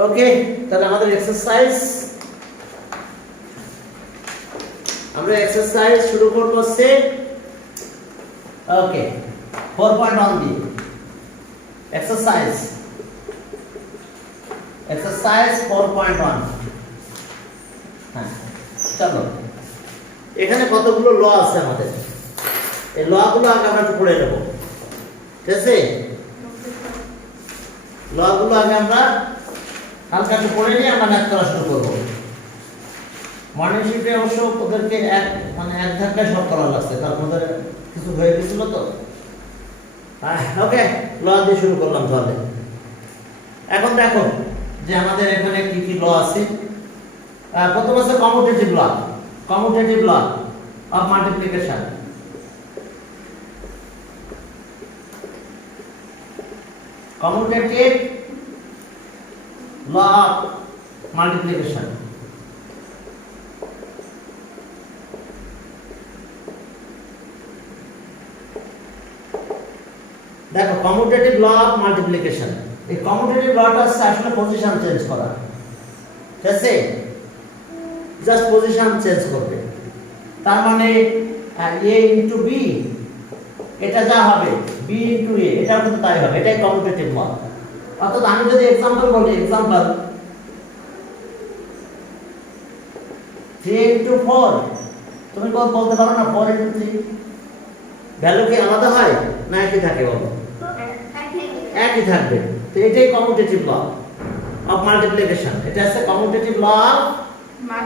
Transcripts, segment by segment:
ওকে, তাহলে আমাদের এক্সারসাইজ, আমরা এক্সারসাইজ শুরু করব সে ওকে 4.1 দিয়ে। এক্সারসাইজ 4.1। হ্যাঁ, চলো এখানে কতগুলো ল আছে আমাদের, এই ল গুলো আগে আমরা একটু পড়ে নেব, ঠিক আছে? ল গুলো আগে আমরা হালকা একটু পড়ে নিয়ে আমরা ম্যাথ করা শুরু করবো। মর্নিং শিফটে অবশ্য ওদেরকে এক ধাক্কায় সব করা লাগছে, তার মধ্যে কিছু হয়ে গেছিল তো। ওকে, ল দিয়ে শুরু করলাম তাহলে। এখন দেখো যে আমাদের এখানে কি কি ল আছে। প্রথম আছে commutative law of multiplication. Commutative law of multiplication. দেখো কমিউটেটিভ ল অফ মাল্টিপ্লিকেশন, এই কমিউটেটিভ লটা হচ্ছে আসলে পজিশন চেঞ্জ করা, ঠিক আছে? জাস্ট পজিশন চেঞ্জ করবে। তার মানে a ইনটু b, এটা যা হবে b ইনটু a, এটাও কিন্তু তাই হবে। এটাই কমিউটেটিভ ল। অর্থাৎ আমি যদি एग्जांपल বলি, एग्जांपल 3 ইনটু 4, তুমি বলতে পারো না 4 ইনটু 3 ভ্যালু কি আলাদা হয় না একই থাকে? বলো, একই থাকবে। তো এটাই কমিউটেটিভ ল অফ মাল্টিপ্লিকেশন। এটা আছে commutative law of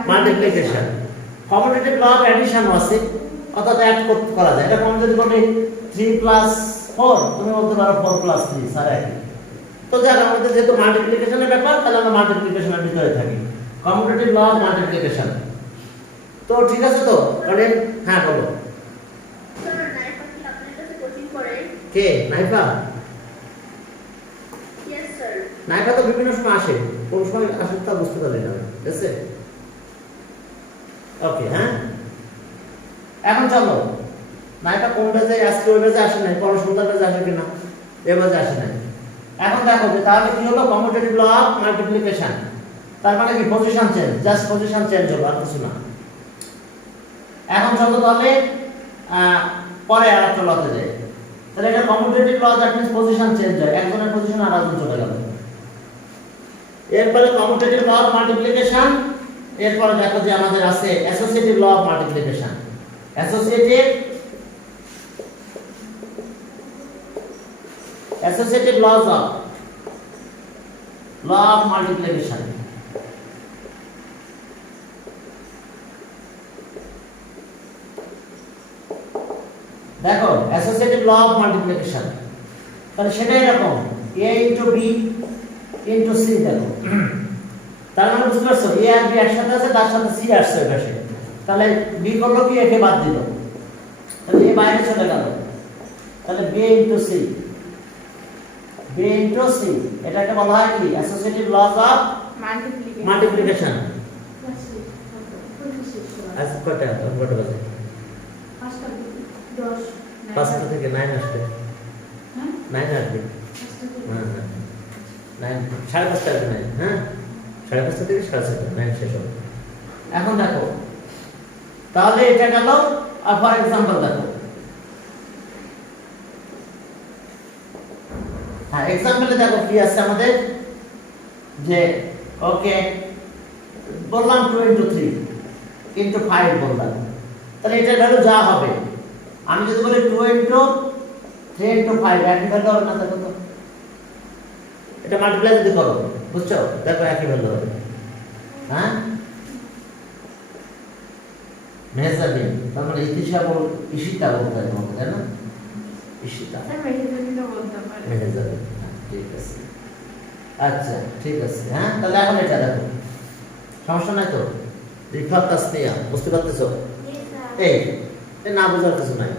multiplication. Commutative law of addition আছে, অর্থাৎ অ্যাড করা যায়। এটা আমি যদি বলি 3 প্লাস 4, তুমি বলতে পারো 4 প্লাস 3, স্যার একই। তো যাক, আমাদের যেহেতু মাল্টিপ্লিকেশনের ব্যাপার, তাহলে আমরা মাল্টিপ্লিকেশনের ভিতরে থাকি। Commutative law of multiplication. তো ঠিক আছে তো? কারণ হ্যাঁ বলো। স্যার নাইফা কি আপনার কাছে কোচিং করে? কে নাইফা? Yes sir. নাইফা তো বিভিন্ন সময় আসে, কোন সময় আসে তা বুঝতে পারি না, ঠিক আছে? ওকে, হ্যাঁ এখন চলো, নাইফা কোন বেজে আজকে ওই বেজে আসে নাই, পরে সন্ধ্যার বেজে আসে কিনা, এ বেজে আসে নাই। এখন দেখো যে তাহলে কি হলো, কমিউটেটিভ ল অফ মাল্টিপ্লিকেশন। তার মানে কি position change, just position change হলো, আর কিছু না। এখন চলো তাহলে পরে আরেকটা লতে যাই। তাহলে এটা commutative law, that means position change হয়, একজনের পজিশনে আরেকজন চলে গেল। এরপরে কমিউটেটিভ ল অফ মাল্টিপ্লিকেশন। এরপরে দেখো যে আমাদের আছে associative law of multiplication. Associative laws of multiplication. দেখো অ্যাসোসিয়েটিভ ল অফ মাল্টিপ্লিকেশন, তাহলে সেটা এরকম a into b into c। দেখো তার মানে বুঝতে পারছো, a আর b একসাথে আছে, তার সাথে c আসছে ওই পাশে। তাহলে b করলো কি, একে বাদ দিল, তাহলে a বাইরে চলে গেল। তাহলে b ইনটু c, এটাকে বলা হয় কি অ্যাসোসিয়েটিভ লস অফ মাল্টিপ্লিকেশন। আচ্ছা কয়টা বাজে? 5টা থেকে 9 আসবে, 9 আসবে। হ্যাঁ হ্যাঁ 9, 5:30 আসবে 9। হ্যাঁ 5:30 থেকে 6:30, 9 শেষ হবে। এখন দেখো তাহলে এটা গেল। ফর এক্সাম্পল দেখো, হ্যাঁ এক্সাম্পলে দেখো কি আছে আমাদের, যে ওকে বললাম 2 ইনটু 3 ইনটু 5 বললাম। তাহলে এটার ভ্যালু যা হবে, আমি যদি বলি 2 ইনটু 3 ইনটু 5, একই ভ্যালু হবে না? দেখো তো, এটা মাল্টিপ্লাই যদি করো, বুঝছো, দেখো একই ভ্যালু হবে। হ্যাঁ মেজাবিন, তার মানে ইতিশা ইশিতা বলতে হয় তোমাকে, তাই না? ইশিতা মেজাবিন, ঠিক আছে। আচ্ছা ঠিক আছে, হ্যাঁ তাহলে এখন এটা দেখো, সমস্যা নাই তো? রিফাত তাসনিয়া বুঝতে পারতেছো? এই না বোঝার কিছু নাই।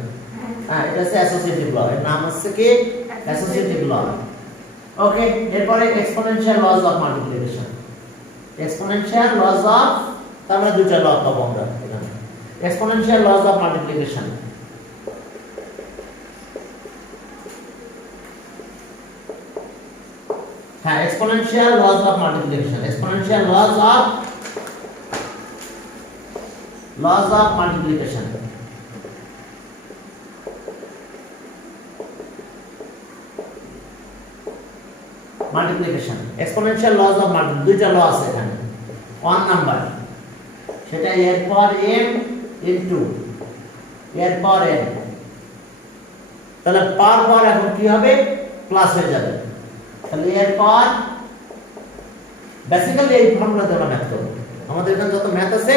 হ্যাঁ এটা হচ্ছে অ্যাসোসিয়েটিভ ল, এর নাম হচ্ছে কি অ্যাসোসিয়েটিভ ল। ওকে, এরপরে exponential laws of multiplication. Exponential laws of, তার মানে দুটো ল পাবো আমরা এখানে। Exponential laws of multiplication. হ্যাঁ, exponential laws of multiplication, exponential laws of multiplication. Multiplication, exponential laws of multiplication, দুইটা ল আছে এখানে। 1 নাম্বার সেটা এর পর m ইনটু এর পর n, তাহলে পার পর এখন কি হবে, প্লাস হয়ে যাবে। তাহলে এর পর বেসিক্যালি এই ফর্মুলাতে আমরা ম্যাথ করব, আমাদের এখানে যত ম্যাথ আছে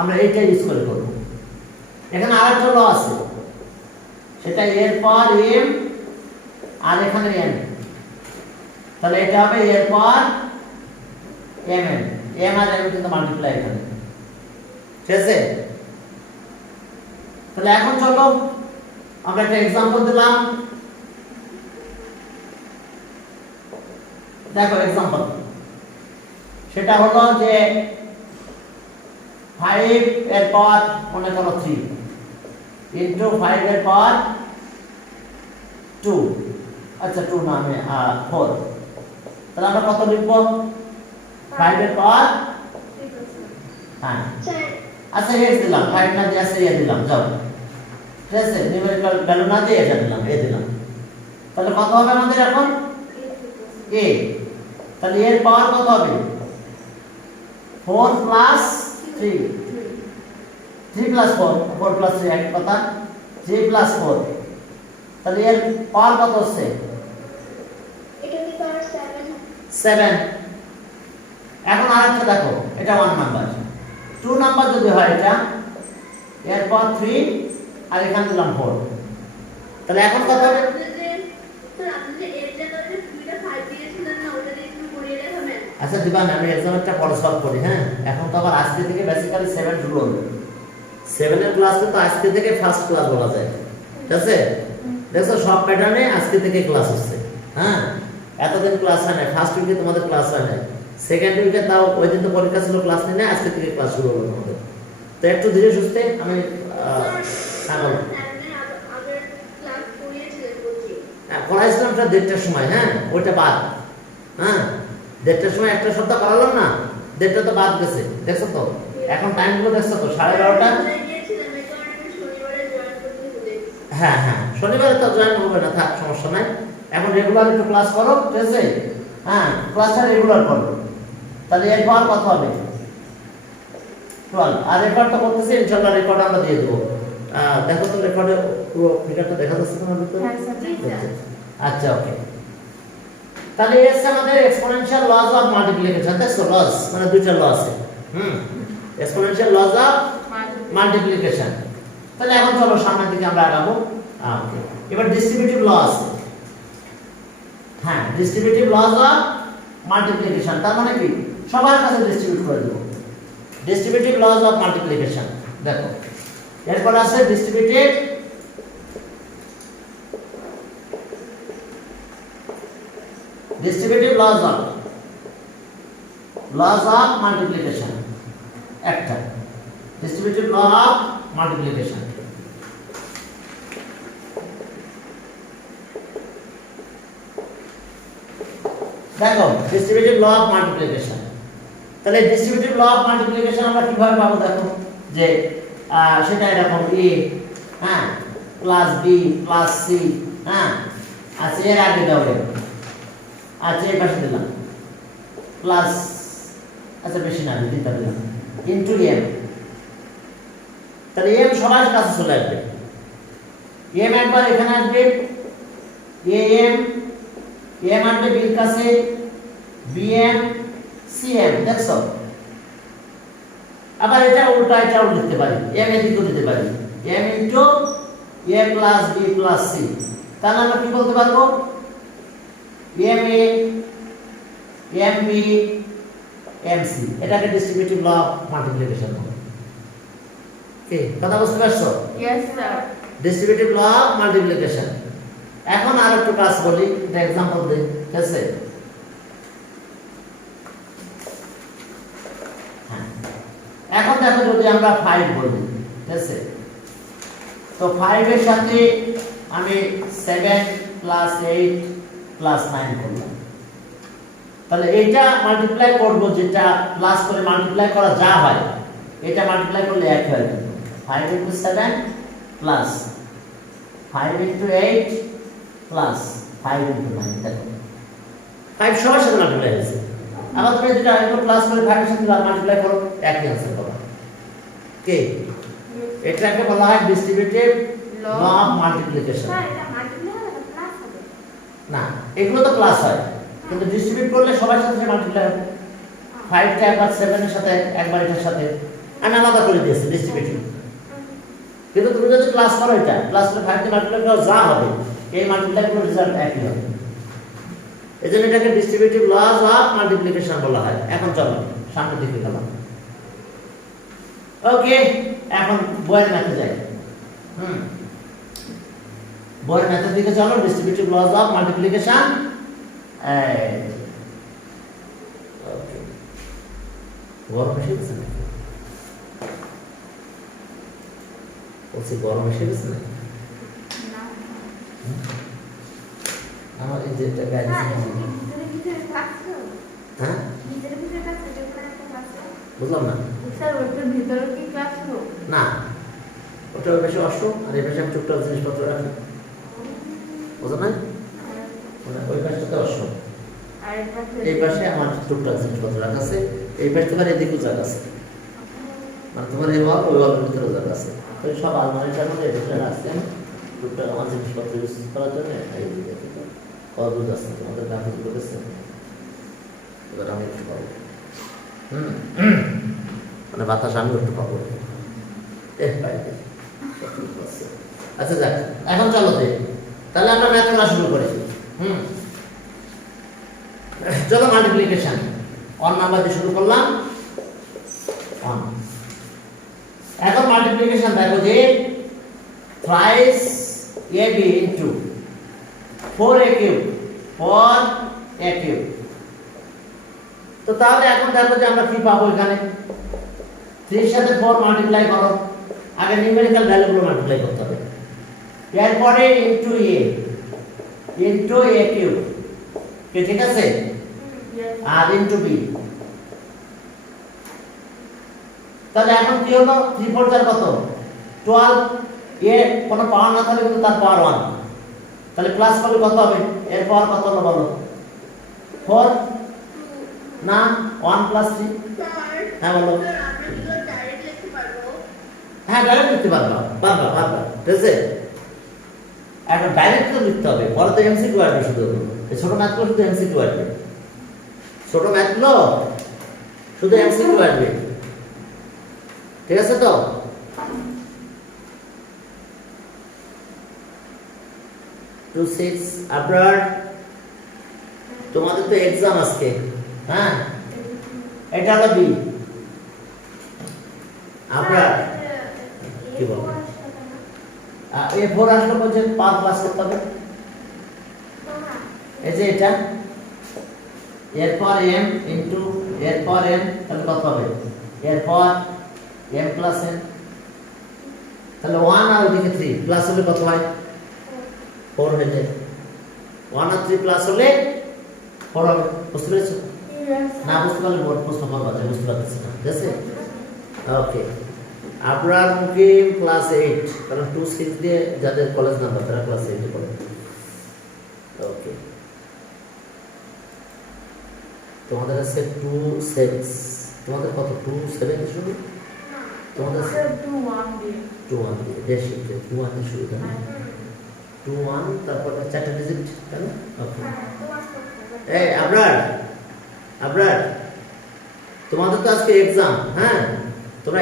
আমরা এইটাই ইউজ করে করব। এখানে আরেকটা ল আছে, সেটা এর পর m আর এখানে n, তাহলে এটা হবে এর পর mn, m আর n কিন্তু মাল্টিপ্লাই এখানে, ঠিক আছে? তাহলে এখন চলো আমরা একটা एग्जांपल দিলাম, দেখো एग्जांपल, সেটা হলো যে 5 এর পর মনে করো 3 ইনটু 5 এর পর 2, আচ্ছা 2 না আমি 4, তাহলে আমরা কত লিখব? 5 এর পর, হ্যাঁ আচ্ছা হেড দিলাম, 5 না দিয়ে আসে ইয়ে দিলাম, যাও, ঠিক আছে? নিউমেরিক্যাল ভ্যালু না দিয়ে এটা দিলাম, এ দিলাম, তাহলে কত হবে আমাদের এখন? a, তাহলে এর পাওয়ার কত হবে? 4 প্লাস 3, 3 প্লাস 4, 4 প্লাস 3 এক কথা, 3 প্লাস 4, তাহলে এর পাওয়ার কত হচ্ছে? এটা কি পাওয়ার 7। এখন আরেকটা দেখো, এটা 1 নাম্বার, 2 নাম্বার যদি হয় এটা এরপর 3 আর এখানে দিলাম 4, তাহলে এখন কত হবে? আচ্ছা দিবান, আমি এক্সামটা পরে সলভ করি, হ্যাঁ? এখন তো আবার আজকে থেকে বেসিক্যালি 7 শুরু হলো, 7 এর ক্লাস তো আজকে থেকে ফার্স্ট ক্লাস বলা যায়, ঠিক আছে? দেখো সব প্যাটার্নে আজকে থেকে ক্লাস হচ্ছে, হ্যাঁ? এতদিন ক্লাস হয় না, ফার্স্ট উইকে তোমাদের ক্লাস হয় না, সেকেন্ড উইকে তাও ওই দিন তো পরীক্ষা ছিল, ক্লাস নেই না, আজকে থেকে ক্লাস শুরু হলো তোমাদের। তো একটু ধীরে সুস্থে আমি পড়াইছিলাম ওটা 1:30টার সময়, হ্যাঁ ওইটা বাদ, হ্যাঁ 1:30টার সময় একটা সপ্তাহ করালাম না, 1:30টা তো বাদ গেছে, দেখছো তো? এখন টাইমগুলো দেখছো তো, 12:30টা। হ্যাঁ হ্যাঁ, শনিবারে তো জয়েন হবে না, থাক সমস্যা নাই, এখন রেগুলার একটু ক্লাস করো, ঠিক আছে? হ্যাঁ ক্লাসটা রেগুলার করো, তাহলে এরপর কত হবে? 12, আর রেকর্ড তো করতেছি, ইনশাআল্লাহ রেকর্ড আমরা দিয়ে দেবো। দেখো তো রেকর্ডে পুরো ফিগারটা দেখা যাচ্ছে তোমার ভিতরে? আচ্ছা ওকে, তাহলে এই হচ্ছে আমাদের এক্সপোনেনশিয়াল লস অফ মাল্টিপ্লিকেশন, দেখছো? লস মানে দুইটা লস আছে, এক্সপোনেনশিয়াল লস অফ মাল্টিপ্লিকেশন। তাহলে এখন চলো সামনের দিকে আমরা আগাবো। ওকে, এবার ডিস্ট্রিবিউটিভ ল আছে, হ্যাঁ ডিস্ট্রিবিউটিভ লস অফ মাল্টিপ্লিকেশন, তার মানে কি সবার কাছে ডিস্ট্রিবিউট করে দেব, ডিস্ট্রিবিউটিভ লস অফ মাল্টিপ্লিকেশন। দেখো এরপর আছে ডিস্ট্রিবিউটিভ লস অফ মাল্টিপ্লিকেশন, একটা ডিস্ট্রিবিউটিভ ল অফ মাল্টিপ্লিকেশন। দেখো ডিস্ট্রিবিউটিভ ল অফ মাল্টিপ্লিকেশন, তাহলে ডিস্ট্রিবিউটিভ ল অফ মাল্টিপ্লিকেশন আমরা কিভাবে পাবো? দেখো যে সেটা এরকম a, হ্যাঁ প্লাস b প্লাস c, হ্যাঁ আচ্ছা এর আগে দাও, আচ্ছা এই পাশে দিলাম প্লাস, আচ্ছা বেশি না দিতে দিলাম, ইনটু m, তাহলে m সবার কাছে চলে আসবে, m একবার এখানে আসবে, am m আসবে b এর কাছে, bm cm, দেখছো? আবার এটা উল্টা, এটাও লিখতে পারি, m এদিকেও দিতে পারি, m into a plus b plus c, তাহলে আমরা কি বলতে পারবো? ma mb mc, এটাকে ডিস্ট্রিবিউটিভ ল অফ মাল্টিপ্লিকেশন বলে। কি কথা বুঝতে পারছো? Yes sir. Distributive law of multiplication. এখন আর একটু কাজ বলি, একটা एग्जांपल দেই, ঠিক আছে? এখন দেখো যদি আমরা 5 বলি, ঠিক আছে? তো 5 এর সাথে আমি 7 প্লাস 8 প্লাস 9 করলাম, তাহলে এইটা মাল্টিপ্লাই করব, যেটা প্লাস করে মাল্টিপ্লাই করা যা হয় এটা মাল্টিপ্লাই করলে এক হয়। 5 into 7 plus 5 into 8 plus 5 into 9, দেখো 5 সবার সাথে মাল্টিপ্লাই হয়েছে। আবার তুমি যেটা আরেকটু প্লাস করে 5 এর সাথে মাল্টিপ্লাই করো, একই आंसर পাবা। কে এটাকে বলা হয় distributive law of multiplication. Sir এটা মাল্টিপ্লাই হবে না প্লাস হবে? না, এগুলো তো প্লাস হয়, কিন্তু ডিস্ট্রিবিউট করলে সবার সাথে মাল্টিপ্লাই হবে। 5 টা একবার 7 এর সাথে একবার এটার সাথে আমি আলাদা করে দিয়েছি ডিস্ট্রিবিউটিভ। কিন্তু তুমি যদি প্লাস করো, এটা প্লাস করে 5 দিয়ে মাল্টিপ্লাই করো, যা হবে এই মাল্টিপ্লাই করে রেজাল্ট একই হবে। এজন্য এটাকে ডিস্ট্রিবিউটিভ লস অফ মাল্টিপ্লিকেশন বলা হয়। এখন চলো সামনের দিকে গেলাম। ওকে, এখন বইয়ের ম্যাথে যাই। বইয়ের ম্যাথের দিকে চলো। Distributive laws of multiplication. Okay, গরম এসে গেছে না? বলছি গরম এসে গেছে না? না আমার এই যে এটা গাড়ি স্যার ভিতরে ক্লাস তো? হ্যাঁ, ভিতরে ক্লাস এটা করে একটা ক্লাস। বুঝলাম না। স্যার ওটার ভিতরে কি ক্লাস হলো? না, ওটা ওই পাশে অশ্ব আর এই পাশে আমি টুকটাক জিনিসপত্র রাখি, বুঝো না? মানে ওই পাশটাতে অশ্ব, আর এই পাশে আমার টুকটাক জিনিসপত্র রাখা আছে। এই পাশে তোমার এদিকেও জায়গা আছে, মানে তোমার এই ওয়াল ওই ওয়ালের ভিতরে জায়গা আছে। ওই সব আলমারিটার মধ্যে এদিকে রাখছি আমি টুকটাক আমার জিনিসপত্র ইউজ করার জন্য। এই দিকে কত আছে তোমাদের কাছে বলেছে, এবার আমি একটু পাবো। মানে বাতাস আমি একটু পাবো। আচ্ছা যাক, এখন চলো তাহলে আমরা ম্যাথ করা শুরু করি। চলো মাল্টিপ্লিকেশন 1 নাম্বার দিয়ে শুরু করলাম। 1 এখন মাল্টিপ্লিকেশন দেখো যে thrice ab into 4a cube 4a cube. তো তাহলে এখন দেখো যে আমরা কি পাবো এখানে। 3 এর সাথে 4 মাল্টিপ্লাই করো, আগে নিউমেরিক্যাল ভ্যালুগুলো মাল্টিপ্লাই করতে হবে। এরপরে ইনটু a কিউব, ঠিক আছে, আর ইনটু b। তাহলে এখন কি হলো, 3 4 4 কত 12। এ কোনো পাওয়ার না থাকলে কিন্তু তার পাওয়ার 1, তাহলে প্লাস করলে কত হবে, এর পাওয়ার কত হলো বলো? 4 না 1 প্লাস 3। স্যার হ্যাঁ বলো। স্যার আমরা কি ডাইরেক্ট লিখতে পারবো? হ্যাঁ ডাইরেক্ট লিখতে পারবা, ঠিক আছে। এখন ডাইরেক্ট তো লিখতে হবে, পরে তো এমসিকিউ আসবে শুধু। এই ছোট ম্যাথগুলো শুধু এমসিকিউ আসবে, ছোট ম্যাথগুলো শুধু এমসিকিউ আসবে, ঠিক আছে তো? টু 6 আপনার তোমাদের তো এক্সাম আজকে, হ্যাঁ এটা হলো বি। আপনার কি বলবো, A4 আসলে বলছে 5 প্লাস করতে হবে, এই যে এটা এরপর m ইনটু এরপর m, তাহলে কত হবে, এরপর m প্লাস n, তাহলে 1 আর ওদিকে 3 প্লাস হলে কত হয়, 4 হয়ে যায়। 1 আর 3 প্লাস হলে 4 হবে, বুঝতে পেরেছো? না বুঝতে পারলে মোট প্রশ্ন করবা, যে বুঝতে পারতেছি না, ঠিক আছে? ওকে, আপনার মুখে ক্লাস 8, কারণ 2 6 দিয়ে যাদের কলেজ নাম্বার তারা ক্লাস 8 এ পড়ে। ওকে, তোমাদের আছে 2 6, তোমাদের কত 2 7 দিয়ে শুরু, তোমাদের 2 1 দিয়ে 2 1 দিয়ে বেশি, 2 1 দিয়ে শুরু করে 2 1, তারপর 4টা ডিজিট, তাই না? ওকে, এই আপনার তোমাদের তো আজকে এক্সাম, হ্যাঁ তোমরা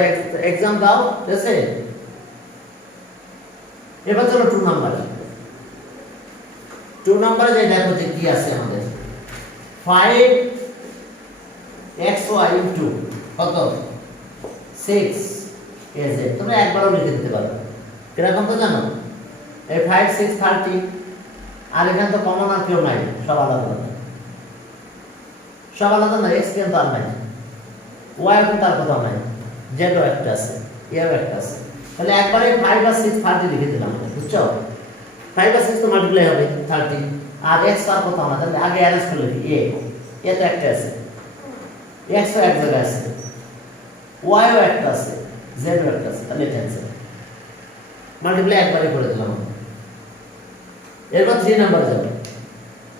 এক্সাম দাও, ঠিক আছে? এবার চলো 2 নাম্বারে যাই, দেখো যে কি আছে আমাদের 5xy ইনটু কত 6az। তোমরা একবারও লিখে দিতে পারো, কিরকম তো জানো, এই 5 6 30, আর এখানে তো কমন আর কেউ নাই, সব আলাদা, x কিন্তু আর নাই, y কিন্তু আর কোথাও নাই, z ও একটা আছে, a ও একটা আছে, তাহলে একবারে 5 আর 6 30 লিখে দিলাম, বুঝছো? 5 আর 6 তো মাল্টিপ্লাই হবে 30, আর x আর কোথাও না, তাহলে আগে অ্যারেঞ্জ করে লিখি a, এ তো একটা আছে, এক্স ও এক জায়গায় আছে, ওয়াই ও একটা আছে, জেড ও একটা আছে, তাহলে এটা অ্যান্সার। মাল্টিপ্লাই একবারে করে দিলাম আমরা। এরপর 3 নাম্বার যাবে।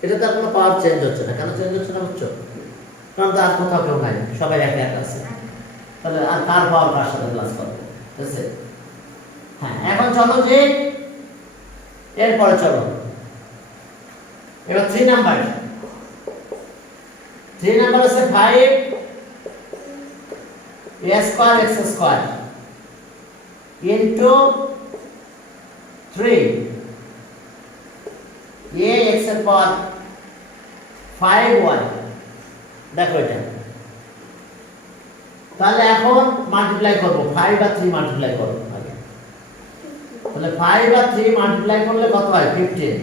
এটা তো আর কোনো পাওয়ার চেঞ্জ হচ্ছে না। কেন চেঞ্জ হচ্ছে না বুঝছো? কারণ তার কোথাও কেউ নাই, সবাই এক এক আছে। তাহলে আর কার পাওয়ার কার সাথে প্লাস করবে, ঠিক আছে? হ্যাঁ, এখন চলো যে এরপরে চলো এবার 3 নাম্বার। 3 নাম্বার আছে 5 a square x square into 3 a x এর পাওয়ার 5y। দেখো এটা, তাহলে এখন মাল্টিপ্লাই করব, 5 আর 3 মাল্টিপ্লাই করব আগে। তাহলে 5 আর 3 মাল্টিপ্লাই করলে কত হয়? 15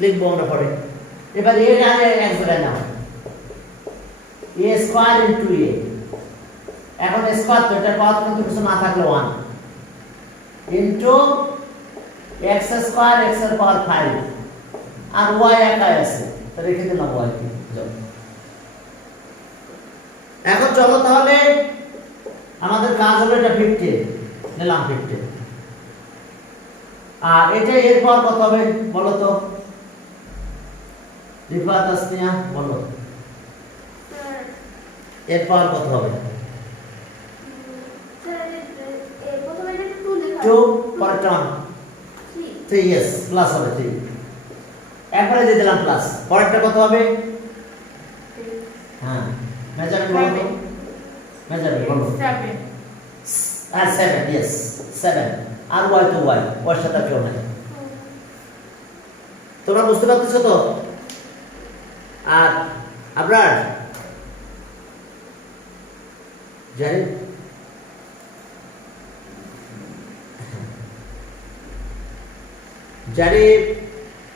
লিখবো আমরা পরে। এবার a আর এক জায়গায় নাও, a স্কয়ার ইনটু a। এখন স্কয়ার তো এটার পাওয়ার কিন্তু কিছু না থাকলে 1 ইনটু x স্কয়ার x এর পাওয়ার 5 আর y একাই আছে, তো রেখে দিলাম y কে। যাও, এখন চলো তাহলে আমাদের কাজ হলো এটা 15 নিলাম 15, আর এটা এর পাওয়ার কত হবে বলো তো? রিফাত তাসনিয়া বলো, এর পাওয়ার কত হবে? 2 পরে 3, ইয়েস প্লাস হবে 3, একবারে দিয়ে দিলাম প্লাস। পরেরটা কত হবে? হ্যাঁ মেজারমেন্ট বলো তো, মেজারমেন্ট বলো। 7 আর 7, ইয়েস 7, আর y তো y, ওর সাথে কেউ নাই। তোমরা বুঝতে পারতেছো তো? আর আবরার জানি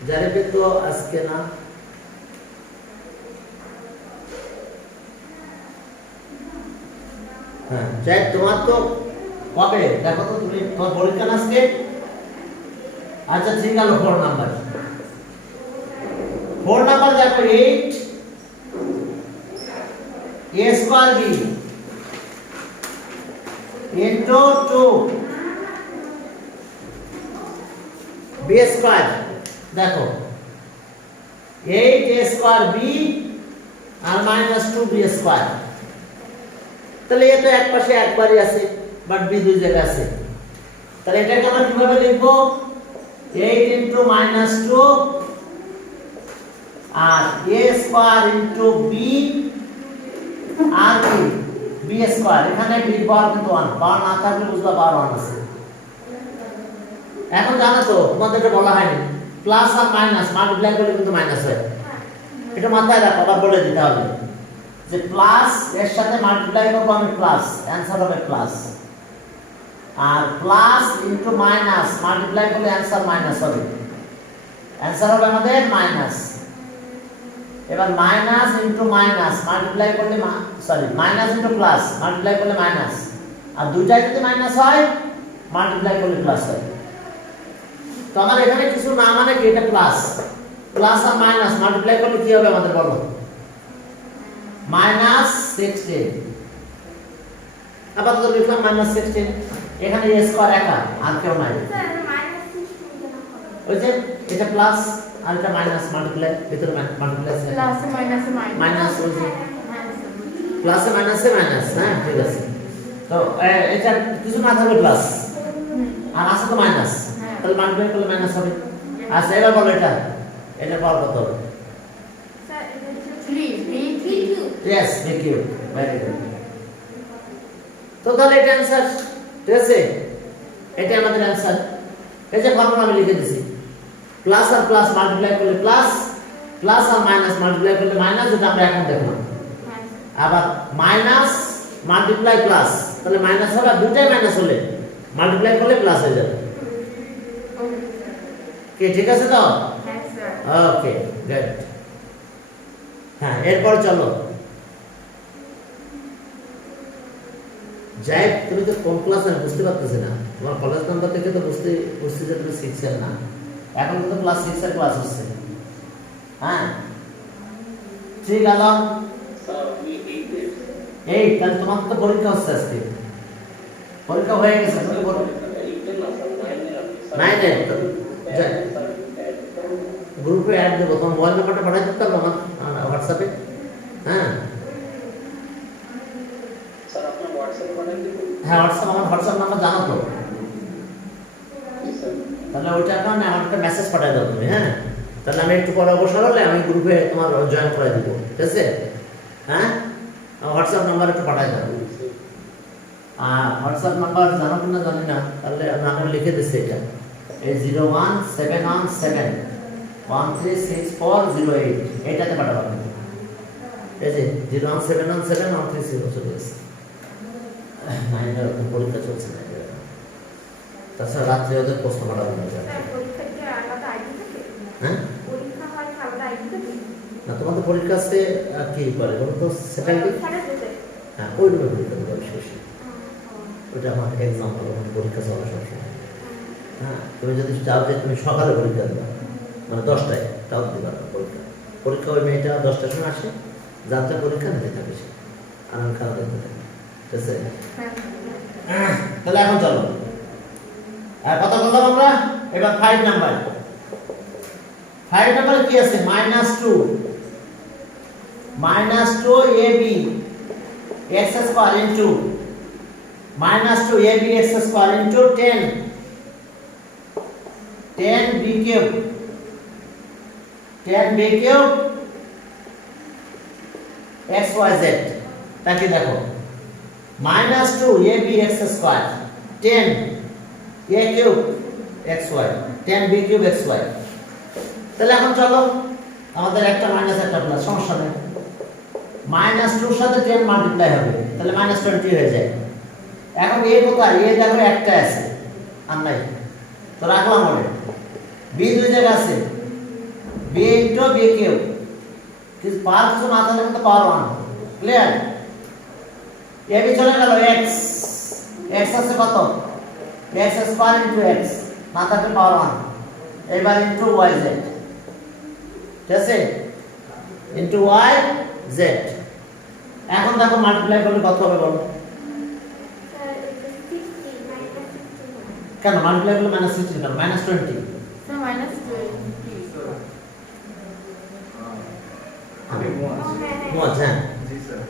জারিফে তো আজকে না, হ্যাঁ যাই, তোমার তো কবে দেখো তো, তুমি তোমার পরীক্ষা না আজকে? আচ্ছা ঠিক আছে, 4 নাম্বার। 4 নাম্বার দেখো 8 a square b into 2 b square. দেখো 8 a স্কয়ার b আর মাইনাস 2 b স্কয়ার। তাহলে এটা এক পাশে একবারই আছে, বাট b দুই জায়গায় আছে। তাহলে এটাকে আমরা কিভাবে লিখবো? 8 ইনটু মাইনাস 2 আর a স্কয়ার ইনটু b আর কি b স্কয়ার। এখানে b পাওয়ার কিন্তু 1, পাওয়ার না থাকলে বুঝবা পাওয়ার 1 আছে। এখন জানো তো, তোমাদের এটা বলা হয়নি, প্লাস আর মাইনাস মাল্টিপ্লাই করলে কিন্তু মাইনাস হয়। এটা মাথায় রাখো, আবার বলে দিতে হবে যে প্লাস এর সাথে মাল্টিপ্লাই করবো আমি প্লাস, অ্যানসার হবে প্লাস। আর প্লাস ইনটু মাইনাস মাল্টিপ্লাই করলে অ্যানসার মাইনাস হবে, অ্যানসার হবে আমাদের মাইনাস। এবার মাইনাস ইনটু মাইনাস মাল্টিপ্লাই করলে sorry minus into plus multiply করলে মাইনাস, আর দুইটাই যদি মাইনাস হয় মাল্টিপ্লাই করলে প্লাস হয়। তো আমার এখানে কিছু না মানে কি, এটা প্লাস, প্লাস আর মাইনাস মাল্টিপ্লাই করলে কি হবে আমাদের বলো? মাইনাস 16। আপাতত লিখলাম মাইনাস 16। এখানে a স্কয়ার একা, আর কেউ নাই। ওই যে এটা প্লাস আর এটা মাইনাস, মাল্টিপ্লাই ভিতরে মাল্টিপ্লাই আছে, প্লাসে মাইনাসে মাইনাস ওই যে প্লাসে মাইনাসে মাইনাস। হ্যাঁ ঠিক আছে, তো এটা কিছু না থাকলে প্লাস আর আছে তো মাইনাস, তাহলে মাল্টিপ্লাই করলে মাইনাস হবে। আচ্ছা এবার বলো এটা, এটার পাওয়ার কত হবে? 3 b yes b cube, very good. তো তাহলে এটা অ্যানসার, ঠিক আছে? এটা আমাদের অ্যানসার। এই যে ফর্মুলা আমি লিখে দিয়েছি, প্লাস আর প্লাস মাল্টিপ্লাই করলে প্লাস, প্লাস আর মাইনাস মাল্টিপ্লাই করলে মাইনাস, যেটা আমরা এখন দেখলাম। আবার মাইনাস মাল্টিপ্লাই প্লাস, তাহলে মাইনাস হবে, আর দুটাই মাইনাস হলে মাল্টিপ্লাই করলে প্লাস হয়ে যাবে। কি ঠিক আছে তো? হ্যাঁ স্যার। Okay good. হ্যাঁ এরপর চলো যাই, তুমি তো কোন ক্লাস আমি বুঝতে পারতেছি না, তোমার কলেজ নাম্বার থেকে তো বুঝছি যে তুমি 6 এর না, এখন কিন্তু ক্লাস 6 এর ক্লাস হচ্ছে। হ্যাঁ 3 ঠিক আলো এই তাহলে তোমার তো পরীক্ষা হচ্ছে আজকে পরীক্ষা হয়ে গেছে তুমি বলো নাই নাই গ্রুপে অ্যাড দেবো তোমার মোবাইল নাম্বারটা পাঠাই দিতে হবে আমার হোয়াটসঅ্যাপে হ্যাঁ হ্যাঁ আমার হোয়াটসঅ্যাপ নাম্বার জানো তো তাহলে ওইটার কারণে আমার একটা মেসেজ পাঠিয়ে দাও তুমি হ্যাঁ তাহলে আমি একটু পরে অবসর হলে আমি গ্রুপে তোমার জয়েন করে দিব ঠিক আছে হ্যাঁ আমার হোয়াটসঅ্যাপ নাম্বার একটু পাঠিয়ে দাও আর হোয়াটসঅ্যাপ নাম্বার জানো কিনা জানি না তাহলে আমি লিখে দিচ্ছি এটা এই 01717136408 এটাতে পাঠাবো এই যে 01717136408 চলে এসেছে নাইনের পরীক্ষা চলছে না তাছাড়া রাত্রে ওদের প্রশ্ন পাঠাবো না হ্যাঁ না তোমার তো পরীক্ষা আছে কি বলে বলো তো সেকেন্ড হ্যাঁ ওই পরীক্ষা দেবো শেষ ওইটা আমার এক্সাম হলো পরীক্ষা চলা সবসময় হ্যাঁ তুমি যদি চাও যে তুমি সকালে পরীক্ষা দেবে মানে 10টায় তাও দিতে পারবে পরীক্ষা ওই মেয়েটা 10টার সময় আসে যাতে পরীক্ষা নিতে থাকে সে আর আমি খারাপ দেখতে থাকি ঠিক আছে তাহলে এখন চলো আর কত বললাম আমরা এবার 5 নাম্বার কি আছে -2 ab x square into -2ab x square into 10 b cube xyz তাকে দেখো -2ab x square 10 a cube xy 10 b cube xy তাহলে এখন চলো আমাদের একটা মাইনাস একটা প্লাস সমস্যা নেই -2 এর সাথে 10 মাল্টিপ্লাই হবে তাহলে -20 হয়ে যায় এখন a কোথায় a দেখো একটা আছে আর নাই তো রাখলাম ওরে b দুই জায়গা আছে b into b cube কিছু পাওয়ার কিছু না থাকলে কিন্তু পাওয়ার 1 ক্লিয়ার ab চলে গেল x আছে কত x স্কয়ার into x না থাকলে পাওয়ার 1 এবার into yz ঠিক আছে into yz এখন দেখো মাল্টিপ্লাই করলে কত হবে বলো কেন মাল্টিপ্লাই করলে -16 কেন -20 মোজ হ্যাঁ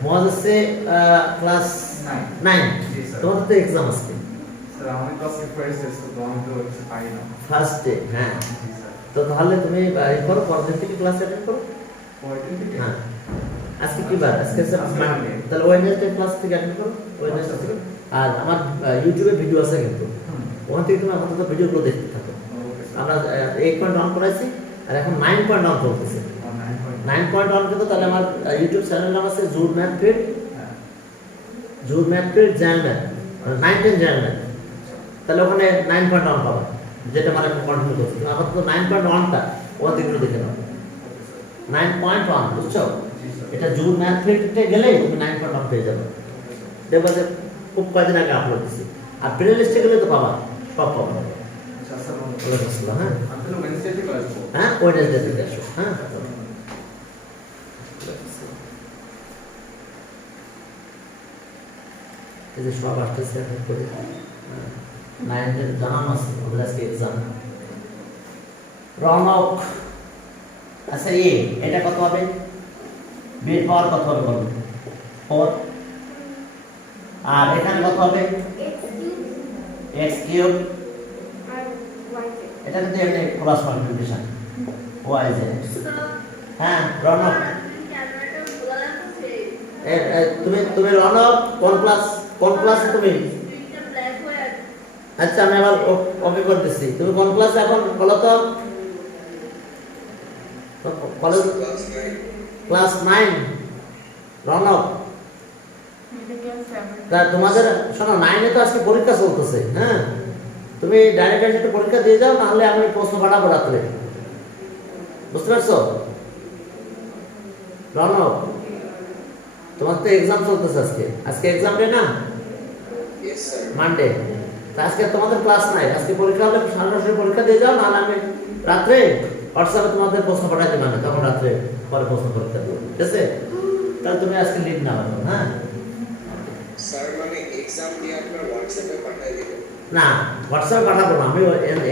মোজ আছে ক্লাস 9 তোমার তো এক্সাম আছে স্যার আমাদের ক্লাসে ফার্স্ট ডে তো আমি তো পাই না ফার্স্ট ডে হ্যাঁ তো তাহলে তুমি এই করো পরদিন থেকে ক্লাস অ্যাটেন্ড করো হ্যাঁ আজকে কি বার আজকে মানডে তাহলে ওয়েডনেসডে ক্লাস থেকে অ্যাটেন্ড করো ওয়েডনেসডে থেকে আর আমার ইউটিউবে ভিডিও আছে কিন্তু ওখান থেকে তুমি আমাদের ভিডিওগুলো দেখতে থাকো আমরা 8.1 করাইছি আর এখন 9.1 চলতেছে 9.1 কিন্তু তাহলে আমার ইউটিউব চ্যানেল নাম আছে জুর ম্যাথ ফিট জার্নাল 9 জার্নাল তাহলে ওখানে 9.1 পাবে যেটা মানে কন্টিনিউ করছে আবার তো 9.1টা ওখান থেকে দেখে নাও 9.1 বুঝছো এটা জুর ম্যাথ ফিটে গেলেই তুমি 9.1 পেয়ে যাবে দেখবা যে খুব কয়েকদিন আগে আপলোড দিছি আর প্লে লিস্টে গেলে তো পাবা সব পাবা হ্যাঁ হ্যাঁ ওয়েডনেসডে থেকে আসো হ্যাঁ এই যে সব আসতেছে এখন করে 9 জানানো আছে ওদের আজকে এক্সাম রনক আচ্ছা এটা কত হবে বি এর পাওয়ার কত হবে বলুন 4 আর এখানে কত হবে x কিউব এটা কিন্তু এমনি ক্রস মাল্টিপ্লিকেশন yz হ্যাঁ রনক তুমি রনক কোন ক্লাস তুমি আচ্ছা আমি আবার ওকে করে দিচ্ছি তুমি কোন ক্লাস এখন বলো তো কলেজ ক্লাস 9 রনক তোমাদের শোনো 9 এ তো আজকে পরীক্ষা চলতেছে হ্যাঁ তুমি ডাইরেক্ট একটা পরীক্ষা দিয়ে যাও নাহলে আমি প্রশ্ন পাঠাবো রাত্রে বুঝতে পারছো রনক তোমার তো এক্সাম চলতেছে আজকে এক্সাম ডে না মানডে আজকে তোমাদের ক্লাস নাই আজকে পরীক্ষা হলে সামনে পরীক্ষা দিয়ে যাও নাহলে আমি রাত্রে হোয়াটসঅ্যাপে তোমাদের প্রশ্ন পাঠাই দেবে না, তখন রাত্রে পরে প্রশ্ন করতে দেবো, ঠিক আছে? তাহলে তুমি আজকে লিভ নাও এখন, হ্যাঁ? স্যার মানে এক্সাম দিয়ে আপনার হোয়াটসঅ্যাপে পাঠিয়ে দিবেন? না, হোয়াটসঅ্যাপে পাঠাবো না, আমি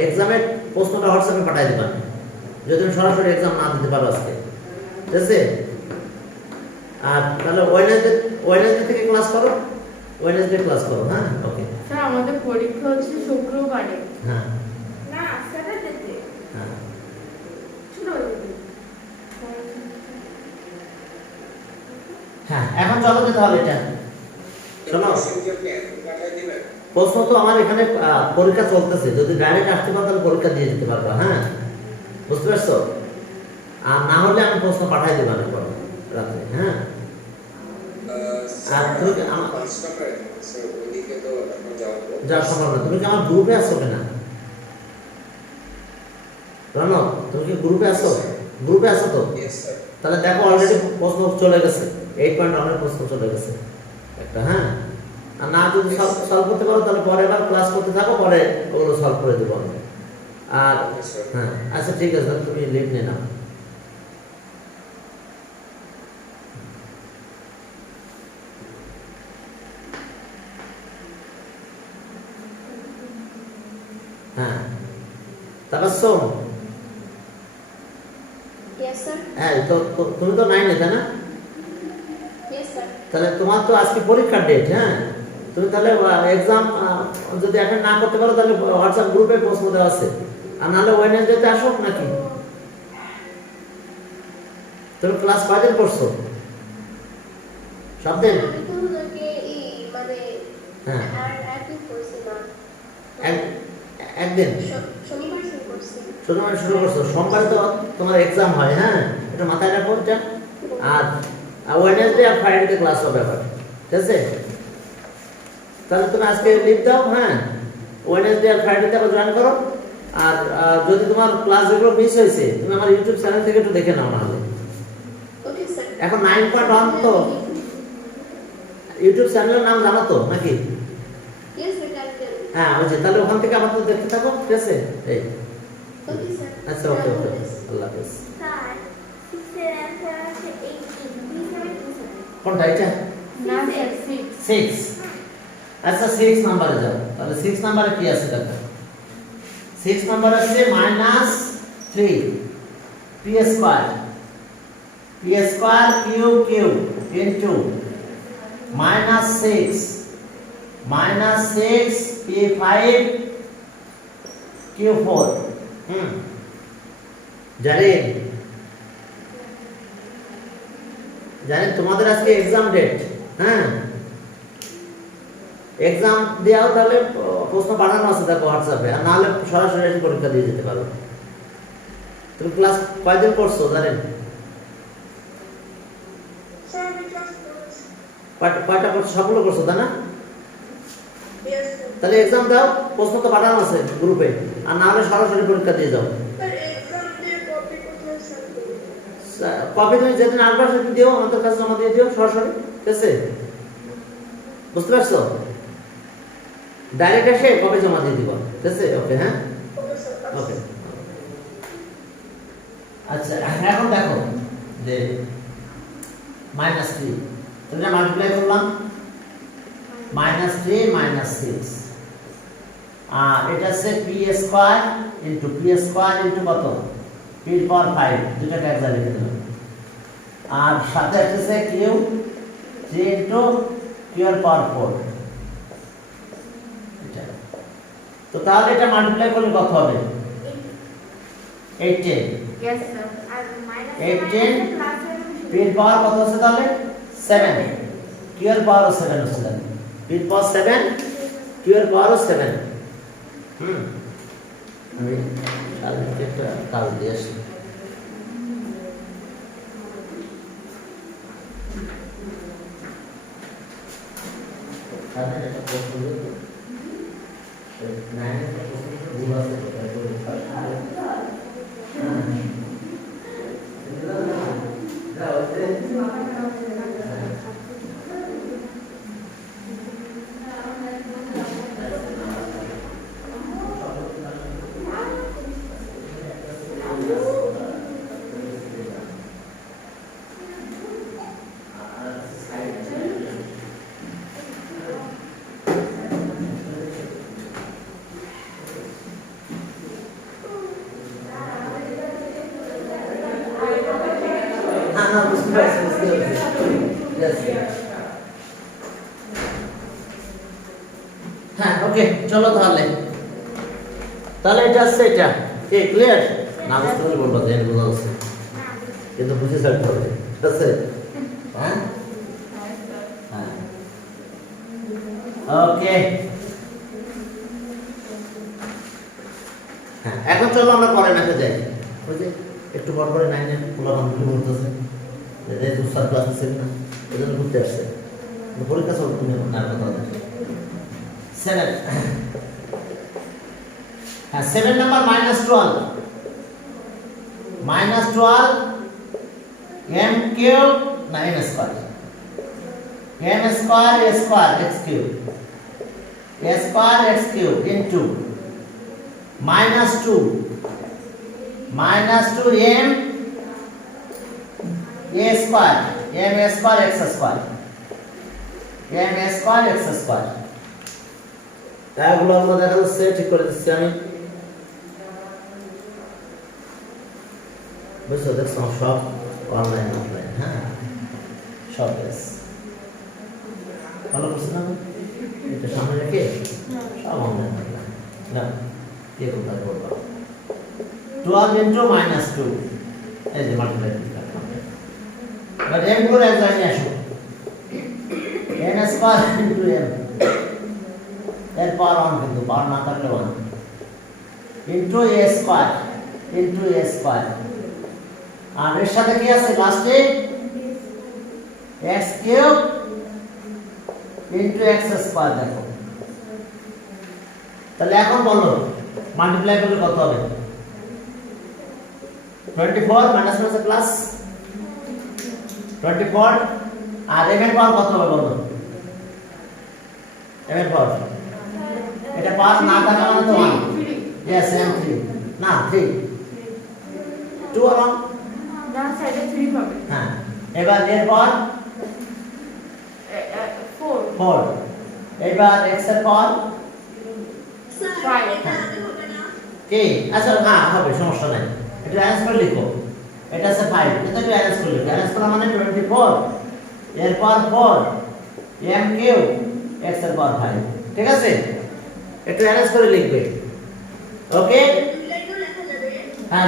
এক্সামের প্রশ্নটা হোয়াটসঅ্যাপে পাঠাই দেবো আমি, যদি তুমি সরাসরি এক্সাম না দিতে পারো আজকে, ঠিক আছে? আর তাহলে ওয়েডনেসডে থেকে ক্লাস করো, ওয়েডনেসডে ক্লাস করো, হ্যাঁ? ওকে, স্যার আমাদের পরীক্ষা হচ্ছে শুক্রবারে। হ্যাঁ না স্যাটারডেতে হ্যাঁ শুনো হ্যাঁ, এখন চলো যেতে হবে এটা। শোনো, কোশ্চেন কি আপনি এখন পাঠিয়ে দিবেন? প্রশ্ন তো আমার এখানে পরীক্ষা চলতেছে, যদি ডাইরেক্ট আসতে পারো তাহলে পরীক্ষা দিয়ে দিতে পারবা, হ্যাঁ? বুঝতে পারছো? আর না হলে আমি প্রশ্ন পাঠাই দেবো আমি পরে রাত্রে, হ্যাঁ? স্যার তুমি আমার 5 টাকা স্যার ওইদিকে তো এখন যাওয়ার পর যাওয়ার সম্ভব না। তুমি কি আমার গ্রুপে আসো কিনা? রনক, তুমি কি গ্রুপে আসো? গ্রুপে আসো তো? Yes sir. তাহলে দেখো অলরেডি প্রশ্ন চলে গেছে, 8.1 এর প্রশ্ন চলে গেছে একটা, হ্যাঁ? আর না যদি সলভ করতে পারো তাহলে পরে আবার ক্লাস করতে থাকো, পরে ওগুলো সলভ করে দেবো আমি। আর হ্যাঁ, আচ্ছা ঠিক আছে, তাহলে তুমি লিভ নিয়ে নাও। হ্যাঁ, তারপর শোন, ইয়েস স্যার হ্যাঁ তুমি তো 9 তাই না? ইয়েস স্যার তাহলে তোমার তো আজকে পরীক্ষার ডেট, হ্যাঁ? তুমি তাহলে এক্সাম যদি এখন না করতে পারো তাহলে হোয়াটসঅ্যাপ গ্রুপে প্রশ্ন দেওয়া আছে, আর নাহলে ওয়েডনেসডেতে আসো নাকি? তুমি ক্লাস কয়দিন করছো? সব দিন? আমি তো ওদেরকে এই মানে হ্যাঁ, আর একদিন করছি না একদিন শনিবার শুরু করছি শনিবার শুরু করছো, সোমবার তো তোমার এক্সাম হয়, হ্যাঁ? এটা মাথায় রাখো এটা। আর ওয়েডনেসডে আর ফ্রাইডেতে ক্লাস হবে আবার, ঠিক আছে? তাহলে তুমি আজকে লিভ দাও, হ্যাঁ? ওয়েডনেসডে আর ফ্রাইডেতে আবার জয়েন করো। আর যদি তোমার ক্লাস যেগুলো মিস হয়েছে তুমি আমার ইউটিউব চ্যানেল থেকে একটু দেখে নাও, না হলে ওকে স্যার এখন 9.1 তো ইউটিউব চ্যানেলের নাম জানো তো নাকি? ইয়েস স্যার ক্যাপ্টেন হ্যাঁ, ওই যে, তাহলে ওখান থেকে আমার তো দেখতে থাকো, ঠিক আছে? এই ওকে স্যার আচ্ছা, ওকে ওকে, আল্লাহ হাফেজ। স্যার 6 এর অ্যানসার আছে 18 B7 কোনটা এটা? না স্যার 6। 6। আচ্ছা 6 নম্বরে যাও, তাহলে 6 নম্বরে কি আছে দেখো। 6 নম্বরে আছে -3 p square q into -6 p5 q4। জানেন তোমাদের আজকে এক্সাম ডেট, হ্যাঁ? এক্সাম দেওয়াও তাহলে প্রশ্ন পাঠানো আছে দেখো হোয়াটসঅ্যাপে, আর নাহলে সরাসরি এসে পরীক্ষা দিয়ে যেতে পারো। তুমি ক্লাস কয়দিন করছো জানেন? স্যার আমি ক্লাস করছি কয়টা করছো? সবগুলো করছো তাই না? ইয়েস স্যার তাহলে এক্সাম দাও, প্রশ্ন তো পাঠানো আছে গ্রুপে, আর নাহলে সরাসরি পরীক্ষা দিয়ে যাও। স্যার এক্সাম দিয়ে কপি কোথায় স্যার করব কপি তুমি যেদিন আসবে সেদিন দিও, আমাদের কাছে জমা দিয়ে দিও সরাসরি, ঠিক আছে? বুঝতে পারছো? ডাইরেক্ট এসে কপি জমা দিয়ে দিব, ঠিক আছে? ওকে, হ্যাঁ, ওকে স্যার ওকে। আচ্ছা এখন দেখো যে -3, তাহলে মাল্টিপ্লাই করলাম -3 -6, আর এটা আছে p স্কয়ার ইনটু কত? p এর পাওয়ার 5, দুটাকে এক জায়গায় লিখে দিলাম। আর সাথে আছে q 3 ইনটু q এর পাওয়ার 4। এটা তো তাহলে এটা মাল্টিপ্লাই করলে কত হবে? 18। Yes sir. আর মাইনাস 18 p এর পাওয়ার কত আছে তাহলে? 7। q এর পাওয়ার 7 হচ্ছে তাহলে p এর পাওয়ার 7, q এর পাওয়ার 7। আমি কালকে একটা কাজ দিয়ে আসি। তাহলে একটা প্রশ্ন দিই, 9 এর প্রশ্নটা ভুল আছে তাই বলে হ্যাঁ ওকে চলো তাহলে এটা আছে এটা কি ক্লিয়ার না বুঝতে পারলে বলবো যে বোঝা হচ্ছে কিন্তু বুঝে সাইড করবে ঠিক আছে হ্যাঁ হ্যাঁ ওকে হ্যাঁ এখন চলো আমরা পরে ম্যাথে যাই ওই যে একটু পর পরে 9 এর পুরো কমপ্লিট করতেছে এই দুসরা ক্লাস আছে না এজন্য ঘুরতে আসছে পরীক্ষা চল তুমি না কথা 7 হ্যাঁ 7 নাম্বার -12 m cube না m square a square x cube into -2 m a square x square এগুলো আমরা দেখা যাচ্ছে ঠিক করে দিচ্ছি আমি বুঝছো দেখছো সব অনলাইন অফলাইন হ্যাঁ সব বেশ ভালো করছি না এটা সামনে রেখে সব অনলাইন অফলাইন না কে কোথায় করবো 12 into -2 এই যে মাল্টিপ্লাই করলাম এবার m গুলো এক জায়গায় নিয়ে আসো n স্কয়ার into m এর পাওয়ার 1 কিন্তু পাওয়ার না থাকলে 1 into a square আর এর সাথে কি আছে লাস্টে x cube into x square দেখো তাহলে এখন বলো মাল্টিপ্লাই করলে কত হবে 24 মাইনাস মাইনাস প্লাস 24 আর m এর পাওয়ার কত হবে বলো m এর পাওয়ার এটা পাস না থাকা মানে তো 1 yes m3 না 3 2 আরাম না সাইডে 3 হবে হ্যাঁ এবার এর পাওয়ার 4 এবার x এর পাওয়ার স্যার এটা আগে হবে না কি আচ্ছা না হবে সমস্যা নাই এটা অ্যারেঞ্জ করে লিখো এটা আছে 5 এটা কি অ্যারেঞ্জ করে লিখো অ্যারেঞ্জ করা মানে 24 এর পাওয়ার 4 m কিউব x এর পাওয়ার 5 ঠিক আছে একটু অ্যারেঞ্জ করে লিখবে ওকে লাইনও লেখা যাবে হ্যাঁ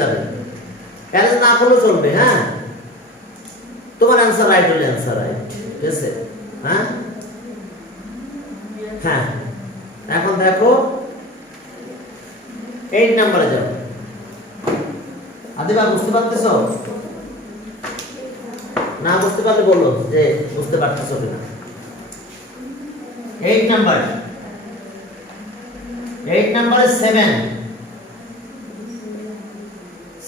যাবে অ্যারেঞ্জ না করলেও চলবে হ্যাঁ তোমার অ্যানসার রাইট হলে অ্যানসার রাইট ঠিক আছে হ্যাঁ হ্যাঁ এখন দেখো 8 নম্বরে যাও আদিবা বুঝতে পারতেছো না বুঝতে পারলে বলো যে বুঝতে পারতেছো কিনা 8 নম্বরে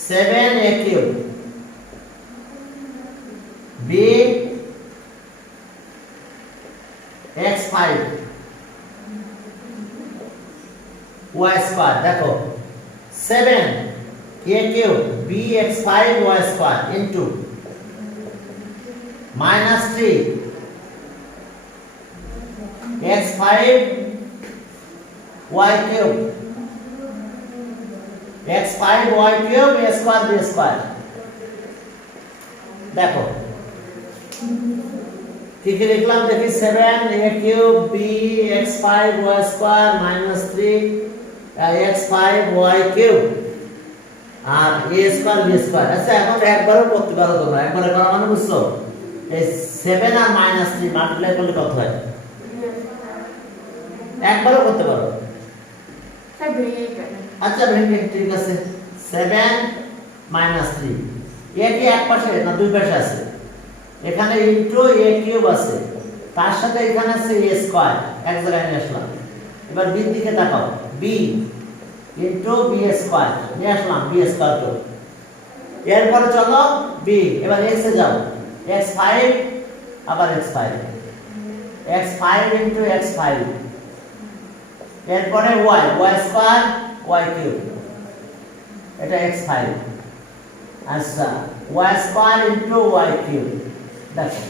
7 a cube b x5 y square দেখো 7 a cube b x5 y square into -3 x5 y cube x5 y cube a square b square দেখো কি কি লিখলাম দেখি 7 a cube b x5 y square -3 x5 y cube R a square b square আচ্ছা এখন একবারও করতে পারো তোমরা একবারে করা মানে বুঝছো এই 7 আর -3 মাল্টিপ্লাই করলে কত হয় একবারও করতে পারো স্যার ভেঙে গেল আচ্ছা ভেঙে ঠিক আছে 7 -3 এ কি এক পাশে না দুই পাশে আছে এখানে ইনটু a কিউব আছে তার সাথে এখানে আছে a স্কয়ার এক জায়গায় নিয়ে আসলাম এবার b দিকে তাকাও b ইনটু b স্কয়ার নিয়ে আসলাম b স্কয়ার তো এরপর চলো b এবার x এ যাও x5 আবার x5 x5 ইনটু x5 এরপরে y স্কয়ার y কিউব এটা x5 আচ্ছা y square into y cube দেখো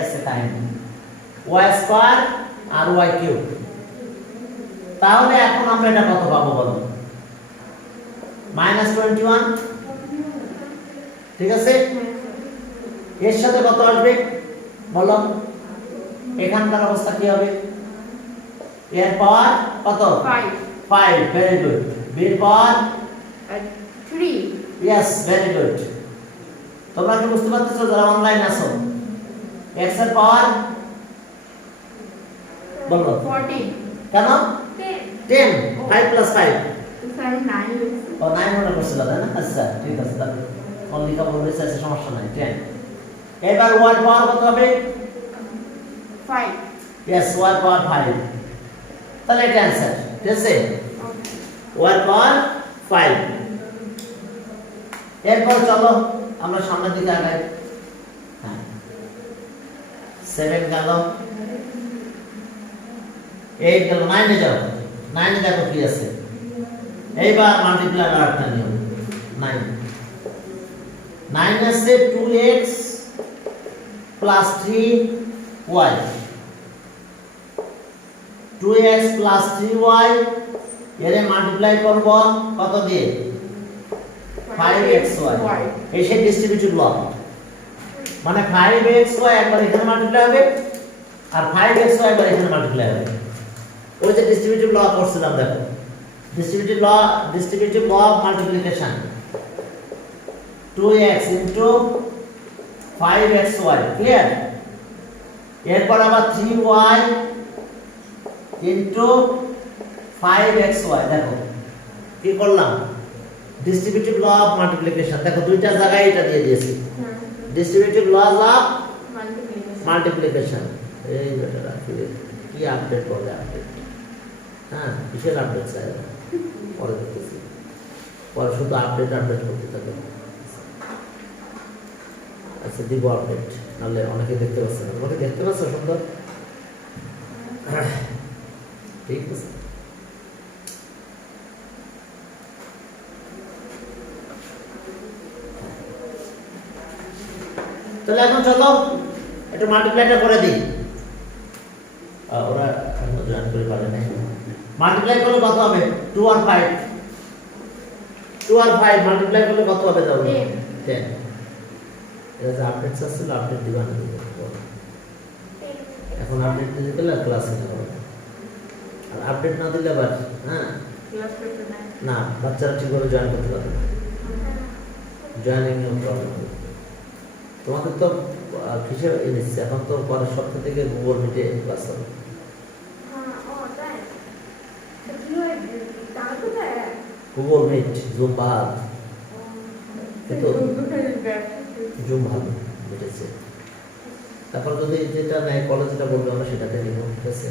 এসে কাহিনী y স্কয়ার আর y কিউব তাহলে এখন আমরা এটা কত পাবো বলো -21 ঠিক আছে এর সাথে কত আসবে বলো, এখানকার অবস্থা কি হবে? এর পাওয়ার কত? 5 5, ভেরি গুড। বি এর পাওয়ার 3 ইয়েস, ভেরি গুড। তোমরা কি বুঝতে পারতেছো যারা অনলাইন আছো? x এর পাওয়ার বলো 14 কেন? 10, 5 প্লাস 5 স্যার 9 ও 9 মনে করছিল তাই না? আচ্ছা ঠিক আছে, তাহলে অনলিকা বলবে আছে, সমস্যা নাই, 10। এবার y এর পাওয়ার কত হবে? 5 ইয়েস, y এর পাওয়ার 5। তাহলে এটা অ্যানসার, ঠিক আছে? y এর পাওয়ার 5। এরপর চলো আমরা সামনের দিকে আগাই। হ্যাঁ, 7 গেল, 8 গেল, 9 এ যাও। 9 এ দেখো কি আছে। এইবার মাল্টিপ্লাই আর একটা নিয়ম। 9 আছে 2x plus 3y, 2x plus 3y এর মাল্টিপ্লাই করব কত দিয়ে? 5xy। এই সেই ডিস্ট্রিবিউটিভ ল, মানে 5xy একবার এখানে মাল্টিপ্লাই হবে আর 5xy একবার এখানে মাল্টিপ্লাই হবে। ওই যে ডিস্ট্রিবিউটিভ ল করছিলাম, দেখো distributive law of multiplication, 2x into 5xy, clear? এরপর আবার 3y ইনটু 5xy, দেখো কি করলাম? ডিস্ট্রিবিউটিভ ল অফ মাল্টিপ্লিকেশন, দেখো দুইটা জায়গায় এটা দিয়ে দিয়েছি, ডিস্ট্রিবিউটিভ ল অফ মাল্টিপ্লিকেশন। এই বেটা কি আপডেট করবে? আপডেট, হ্যাঁ, কিসের আপডেট চাই? পরে দেখতেছি, পরে শুধু আপডেট করতে থাকবে। আচ্ছা দিব আপডেট, নাহলে অনেকে দেখতে পাচ্ছে না। তোমাকে দেখতে পাচ্ছ সুন্দর? ঠিক আছে, তাহলে এখন চলো একটু মাল্টিপ্লাইটা করে দিই। ওরা জয়েন করে পারে না। মাল্টিপ্লাই করলে কত হবে? 2 আর 5, 2 আর 5 মাল্টিপ্লাই করলে কত হবে? দাও 10। এটা আপডেট আসছিল, আপডেট দিবা না? এখন আপডেট দিতে গেলে ক্লাস নিতে হবে, আর আপডেট না দিলে আবার হ্যাঁ না, বাচ্চারা ঠিকভাবে জয়েন করতে পারবে না, জয়েনিং এর প্রবলেম হবে। তোমাকে তো কিসে এনেছে এখন? তো পরের সপ্তাহ থেকে গুগল মিটে ক্লাস হবে। গুগল মিট, জুম বাদ, কিন্তু জুম ভালো মিটেছে। তারপর যদি যেটা নেয় কলেজটা বলবে আমরা সেটাতে নিব, ঠিক আছে?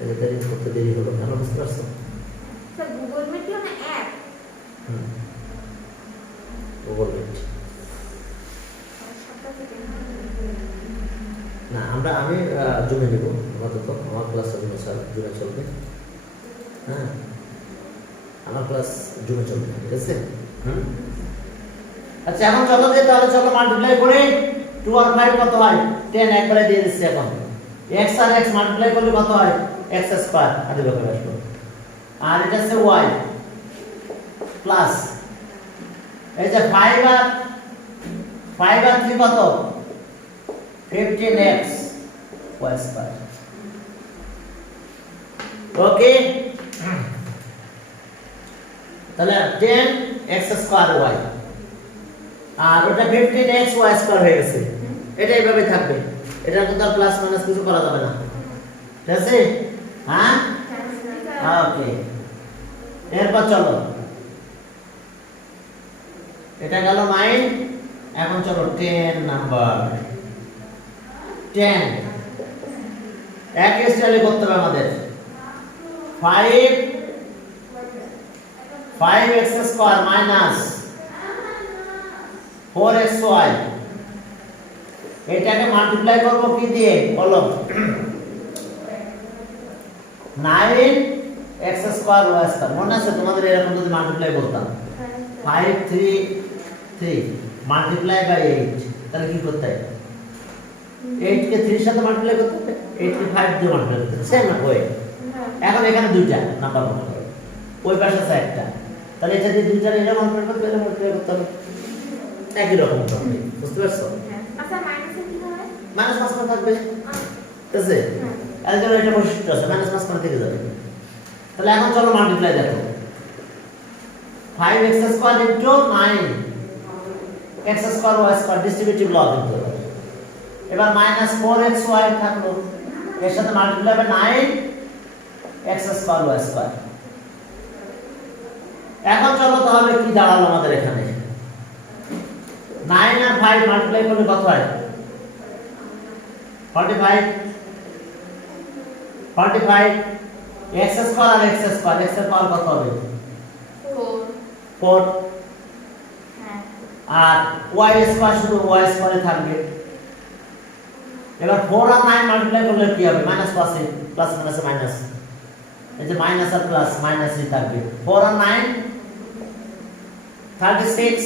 এটা দেরি করতে দেরি হলো কেন, বুঝতে পারছো? গুগল মিট কি না অ্যাপ? গুগল মিট না, আমি জমে নেব আপাতত। আমার ক্লাসটা জুমে চলবে, হ্যাঁ, আমার ক্লাস জুমে চলবে, ঠিক আছে? আচ্ছা এখন চলো যে, তাহলে চলো মাল্টিপ্লাই করে 2 আর 5 কত হয়? 10 একবারে দিয়ে দিচ্ছি। এখন x আর x মাল্টিপ্লাই করলে কত হয়? x স্কয়ার, আদি ব্যাপারে আসবো। আর এটা হচ্ছে y প্লাস এই যে 5 আর 3 কত? 15x y square. ওকে, তাহলে 10x স্কয়ার y আর ওটা 15x y স্কয়ার হয়ে গেছে। এটা এইভাবে থাকবে, এটা তো তার প্লাস মাইনাস কিছু করা যাবে না, ঠিক আছে? হ্যাঁ, ওকে। এরপর চলো, এটা গেল 9। এখন চলো 10 নাম্বার। 10 এক স্টাইলে করতে হবে আমাদের। 5x স্কয়ার মাইনাস 4xy, এটাকে মাল্টিপ্লাই করব কি দিয়ে বলো? 9x square y square. মনে আছে তোমাদের এরকম যদি মাল্টিপ্লাই করতাম? 5 3 3 মাল্টিপ্লাই বাই 8, তাহলে কি করতে হবে? 8 কে 3 এর সাথে মাল্টিপ্লাই করতে হবে, 8 কে 5 দিয়ে মাল্টিপ্লাই করতে হবে, সেম না ওয়ে। এখন এখানে দুইটা নাম্বার মনে করো, ওই পাশে আছে একটা, তাহলে এটা দিয়ে দুইটা এটা মাল্টিপ্লাই করতে হবে। একই রকম থাকবে, বুঝতে পারছো? আচ্ছা মাইনাসে কি হবে? মাইনাস মাঝখানে থাকবে, ঠিক আছে? এর এটা বৈশিষ্ট্য আছে, মাইনাস মাঝখানে থেকে যাবে। তাহলে এখন চলো মাল্টিপ্লাই দেখো। 5x square into 9x square y square distributive law দিতে হবে। এবার মাইনাস 4xy থাকলো, এর সাথে মাল্টিপ্লাই হবে 9x স্কয়ার y স্কয়ার। এখন চলো তাহলে কি দাঁড়ালো আমাদের এখানে? 9 আর 5 মাল্টিপ্লাই করলে কত হয়? 45 45 x স্কয়ার আর x স্কয়ার, x এর পাওয়ার কত হবে? 4 হ্যাঁ আর y স্কয়ার শুধু y স্কয়ারে থাকবে। এবার 4 আর 9 মাল্টিপ্লাই করলে কি হবে? মাইনাস প্লাসে, প্লাস মাইনাসে মাইনাস, এই যে মাইনাস আর প্লাস মাইনাসই থাকবে। 4 আর 9 36।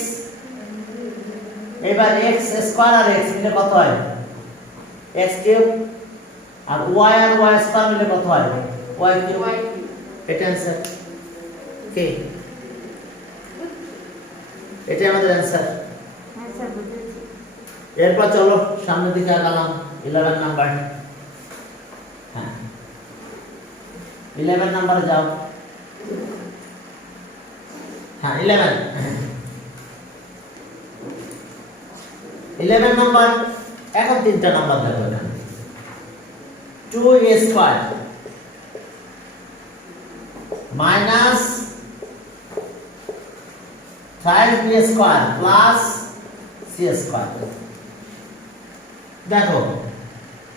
এবার x স্কয়ার আর x মিলে কত হয়? x cube. আর y আর y স্কয়ার মিলে কত হয়? y cube. এটা आंसर, ওকে, এটা আমাদের आंसर। আচ্ছা বুঝেছি। এরপর চলো সামনের দিকে আগালাম। 11 নাম্বার, হ্যাঁ 11 নাম্বারে যাও। হ্যাঁ 11 নাম্বার। এখন তিনটা নাম্বার দেখো এখানে। 2a square minus 5b square plus c square. দেখো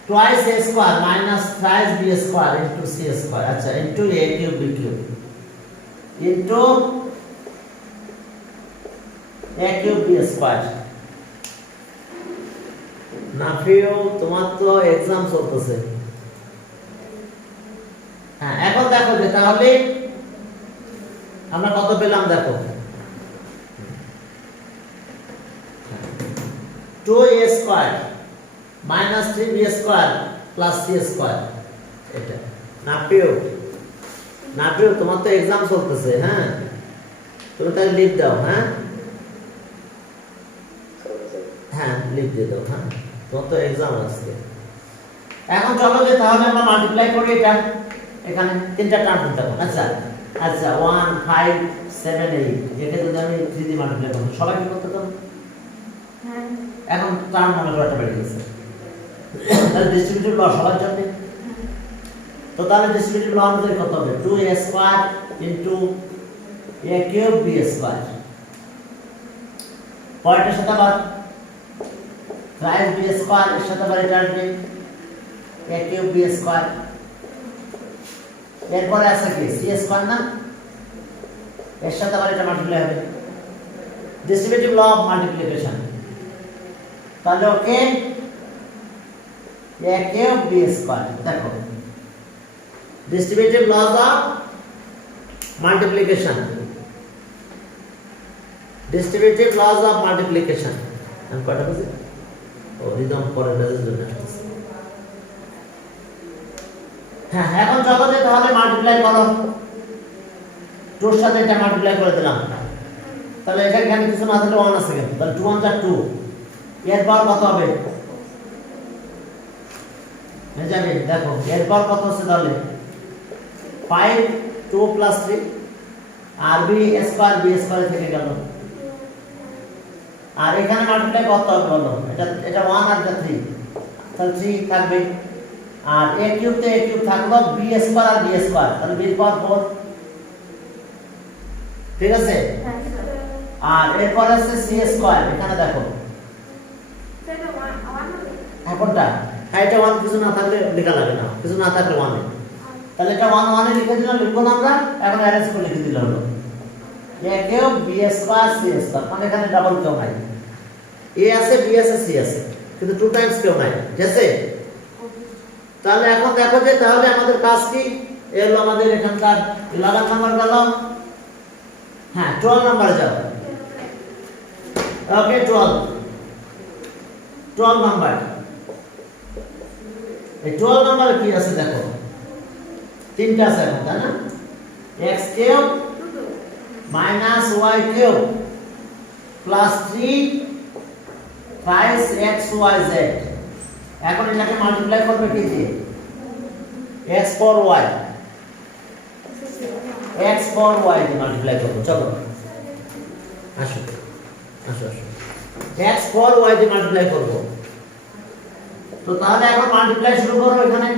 twice a square minus thrice b square into c square, আচ্ছা into a cube b cube into a cube b square। নাফিও তোমার তো एग्जाम চলতেছে। হ্যাঁ এখন দেখো যে তাহলে আমরা কত পেলাম দেখো। 2a square minus 3b square plus c square, এটা নাফিও তোমার তো एग्जाम চলতেছে। হ্যাঁ তুমি তাহলে লিখ দাও। হ্যাঁ হ্যাঁ লিখ দিয়ে দাও। হ্যাঁ তোমার তো एग्जाम আছে। এখন চলো যে তাহলে আমরা মাল্টিপ্লাই করি এটা এখানে তিনটা টার্ম দিতে হবে। আচ্ছা আচ্ছা 1 5 7 8 একে যদি আমি 3 দিয়ে মাল্টিপ্লাই করব সবাই কি করতে পারবে? হ্যাঁ এখন টার্ম মনে করতে বেড়ে গেছে, তাহলে ডিস্ট্রিবিউটিভ ল সবার জন্য। তো তাহলে ডিস্ট্রিবিউটিভ ল অনুযায়ী কত হবে? 2a square into a cube b square. পরেরটার সাথে আবার থ্রাইস b স্কয়ার, এর সাথে আবার এটা আসবে a কিউব b স্কয়ার। এরপরে আছে কি c স্কয়ার না, এর সাথে আবার এটা মাল্টিপ্লাই হবে, ডিস্ট্রিবিউটিভ ল অফ মাল্টিপ্লিকেশন। তাহলে okay a cube b square. দেখো distributive laws of multiplication, distributive laws of multiplication। আমি কয়টা বুঝি? ও রিদম পরে মেসেজ জন্য আসছে। হ্যাঁ এখন চলো যে তাহলে মাল্টিপ্লাই করো। 2 এর সাথে এটা মাল্টিপ্লাই করে দিলাম, তাহলে এখানে কিছু না থাকলে 1 আছে কিন্তু, তাহলে 2 1 যা 2, এর পাওয়ার কত হবে? জানি দেখো এর পাওয়ার কত হচ্ছে তাহলে 5 2 plus 3 আর b স্কয়ার b স্কয়ার থেকে গেল। আর এখানে মাল্টিপ্লাই কত হবে বলো? এটা 1 আর এটা 3, তাহলে 3 থাকবে। আর a কিউব তে a কিউব থাকলো b স্কয়ার আর b স্কয়ার, তাহলে b এর পাওয়ার 4, ঠিক আছে? আর এরপর আছে c স্কয়ার। এখানে দেখো সেটা 1 হবে। এখনটা হ্যাঁ এটা 1 কিছু না থাকলে লেখা লাগে না, কিছু না থাকলে 1 তাহলে এটা 1 1 এ লিখে দিলাম, লিখবো না আমরা, এখন অ্যারেঞ্জ করে লিখে দিলাম হলো a cube b square c square. মানে এখানে ডাবল কেউ নাই, a আছে b আছে c আছে, কিন্তু 2 টাইমস কেউ নাই, ঠিক আছে? তাহলে এখন দেখো যে তাহলে আমাদের কাজ কি? এর হলো আমাদের এখানকার 11 নাম্বার গেল। হ্যাঁ 12 নম্বরে যাও। ওকে 12 নাম্বার। এই 12 নম্বরে কি আছে দেখো, তিনটা আছে এখন, তাই না? x cube minus y cube plus 3 thrice x y z. এখন এটাকে মাল্টিপ্লাই করবে কি দিয়ে? X for y, x for y দিয়ে মাল্টিপ্লাই করবো। চলো আসো আসো আসো, এক্স ফর ওয়াই দিয়ে মাল্টিপ্লাই করবো। তো তাহলে এখন মাল্টিপ্লাই শুরু করো। এখানে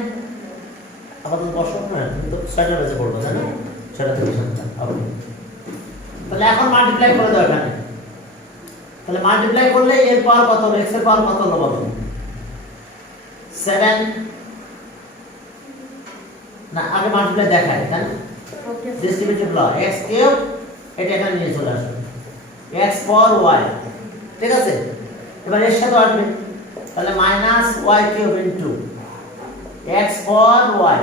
আপাতত বসো না, তুমি তো 6টা বেজে পড়বে তাই না? 6টা থেকে 7টা আপনি। তাহলে এখন মাল্টিপ্লাই করে দাও এখানে। তাহলে মাল্টিপ্লাই করলে এর পাওয়ার কত হলো, x এর পাওয়ার কত হলো বলো? 7 না, আগে মাল্টিপ্লাই দেখাই তাই না? Okay. ডিস্ট্রিবিউটিভ ল x কিউব, এটা এখানে নিয়ে চলে আসবে x ফর y, ঠিক আছে? এবার এর সাথে আসবে, তাহলে minus y cube into x for y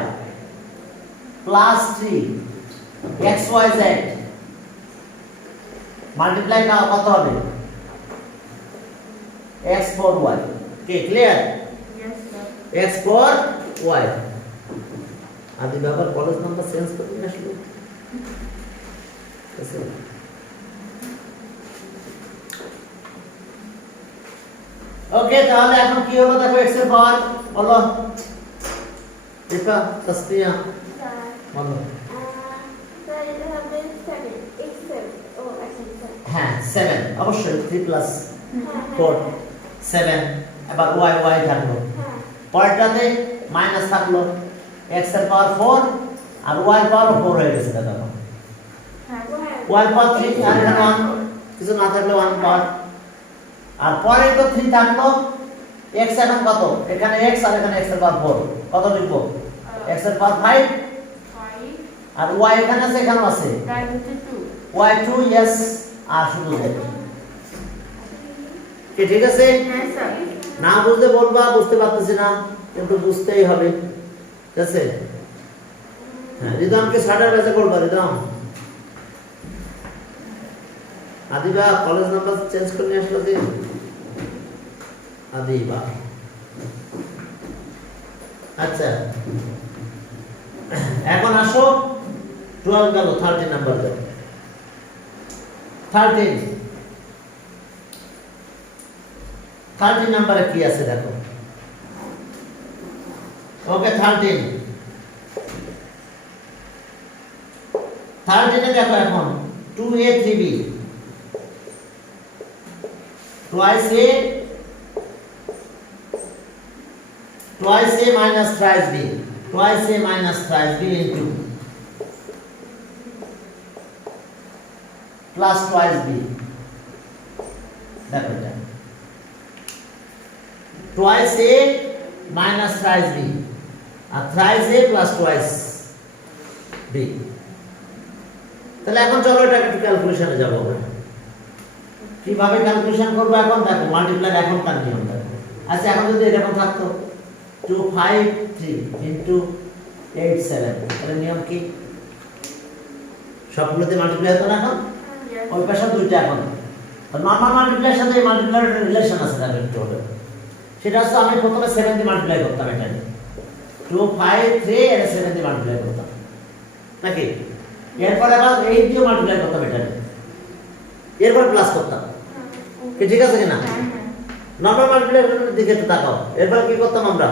plus 3 xyz multiply কত হবে? x for y। কি clear? Yes, sir. x for y। আদি বাবার কলেজ নাম্বার চেঞ্জ করে নিয়ে আসলো। ওকে, তাহলে এখন কি হলো দেখো, x এর পাওয়ার বলো দীপা তাসফিয়া স্যার বলো। স্যার এটা হবে 7 x7 ও আচ্ছা হ্যাঁ 7 অবশ্যই 3 প্লাস হ্যাঁ 4 7, এবার y y থাকলো, হ্যাঁ পরেরটাতে মাইনাস থাকলো, x এর পাওয়ার 4 আর y এর পাওয়ার 4 হয়ে গেছে দেখো। হ্যাঁ, y এর পাওয়ার 3 আর এখানে 1, কিছু না থাকলে 1 পাওয়ার, আর পরে তো 3 থাকলো, x এখন কত? এখানে x আর এখানে x এর পাওয়ার 4, কত লিখবো? x এর পাওয়ার 5 5, আর y এখানে আছে, এখানেও আছে, that is 2. y 2 yes আর শুধু z। কি ঠিক আছে? Yes, sir. না বুঝলে বলবা বুঝতে পারতেছি না, কিন্তু বুঝতেই হবে, ঠিক আছে? হ্যাঁ, রিদমকে 6টার ব্যাচে করবা। Rhythm Adiba college number change করে নিয়ে আসলো যে আদিবা। আচ্ছা এখন আসো 12 গেল, 13 নাম্বার দাও। 13 নাম্বারে কি আছে দেখো। ওকে 13 এ দেখো এখন 2a 3b twice a minus thrice b, twice a minus thrice b into plus twice b, দেখো এটা twice a minus thrice b R thrice a plus twice b। তাহলে এখন চলো এটা একটু ক্যালকুলেশনে যাব আমরা। কিভাবে ক্যালকুলেশন করব এখন দেখো, মাল্টিপ্লাই এখন তার নিয়ম দেখো। আচ্ছা এখন যদি এরকম থাকতো 2 5 3 ইনটু 8 7, তাহলে নিয়ম কি? সবগুলোতে মাল্টিপ্লাই হতো না এখন? Yes. ওই পাশে দুইটা এখন। আর নরমাল মাল্টিপ্লাইয়ের সাথে এই মাল্টিপ্লাইয়ের একটা রিলেশন আছে দেখো একটু হলো। সেটা হচ্ছে আমি প্রথমে 7 দিয়ে মাল্টিপ্লাই করতাম এখানে। 2 5 3 এর 7 দিয়ে মাল্টিপ্লাই করতাম। নাকি? এরপর আবার 8 দিয়ে মাল্টিপ্লাই করতাম এখানে। এরপর প্লাস করতাম। কি ঠিক আছে কিনা? হ্যাঁ, হ্যাঁ। নরমাল মাল্টিপ্লাইয়ের দিকে একটু তাকাও। এরপর কি করতাম আমরা?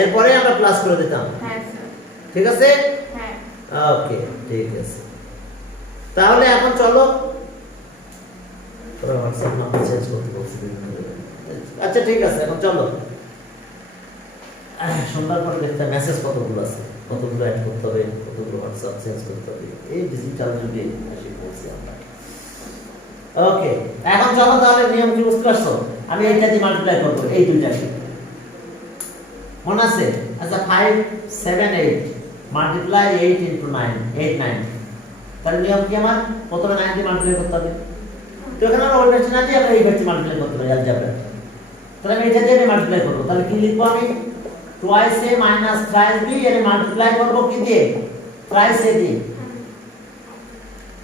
এরপরে আমরা প্লাস করে দিতাম। হ্যাঁ, sir. ঠিক আছে? হ্যাঁ। ওকে ঠিক আছে। তাহলে এখন চলো তোরা হোয়াটসঅ্যাপ নাম্বার চেঞ্জ করতে বলছি। আচ্ছা ঠিক আছে, এখন চলো সন্ধ্যার পরে দেখতে মেসেজ কতগুলো আছে, কতগুলো অ্যাড করতে হবে, কতগুলো হোয়াটসঅ্যাপ চেঞ্জ করতে হবে, এই ডিজিটাল যুগে আসি বলছি আমরা। ওকে এখন চলো তাহলে নিয়ম কি বুঝতে পারছো? আমি এইটা দিয়ে মাল্টিপ্লাই করবো, এই দুইটাকে মনে আছে? আচ্ছা 5 7 8 মাল্টিপ্লাই 8 ইনটু 9 8 9, তাহলে নিয়ম কি আমার? প্রথমে 9 দিয়ে মাল্টিপ্লাই করতে হবে। তো এখানে আমরা ওই ভেক্টর না দিয়ে আমরা এই ভেক্টর মাল্টিপ্লাই করতে পারি অ্যালজেব্রা। তাহলে আমি এটা দিয়ে মাল্টিপ্লাই করব। তাহলে কি লিখবো আমি? twice a minus thrice b এর মাল্টিপ্লাই করব কি দিয়ে? thrice a দিয়ে।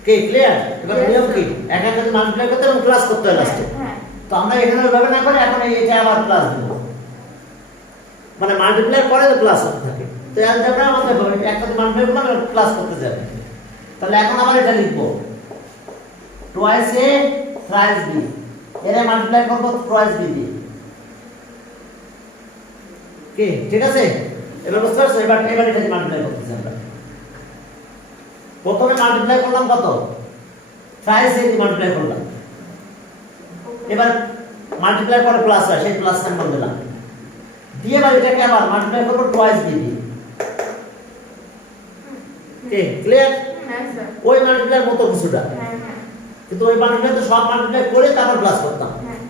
কি ক্লিয়ার? এবার Yes, নিয়ম sir. কি? এক একটা মাল্টিপ্লাই করতে এবং প্লাস করতে হয় লাস্টে। হ্যাঁ। তো আমরা এখানে ওইভাবে না করে এখন এটা আবার প্লাস দেব, মানে মাল্টিপ্লাই করে প্লাস হতে থাকে। তো অ্যালজেব্রা আমাদের হবে একটা মাল্টিপ্লাই করলাম আর প্লাস করতে যাবে। তাহলে এখন আবার এটা লিখবো twice a thrice b এরা মাল্টিপ্লাই করব টুয়াইস বি দিয়ে। কি ঠিক আছে? এবার বুঝতে পারছো? এবার এটা মাল্টিপ্লাই করতেছি আমরা। প্রথমে মাল্টিপ্লাই করলাম কত? ট্রাইস এ মাল্টিপ্লাই করলাম। এবার মাল্টিপ্লাই করে প্লাস হয়, সেই প্লাস সাইন দিলাম। দিয়ে এবার এটাকে আবার মাল্টিপ্লাই করব টুয়াইস বি দিয়ে। কি ক্লিয়ার? হ্যাঁ স্যার। ওই মাল্টিপ্লাই মতো কিছুটা, হ্যাঁ হ্যাঁ কিন্তু ওই মাল্টিপ্লাই তো সব মাল্টিপ্লাই করে তারপর প্লাস করতাম, হ্যাঁ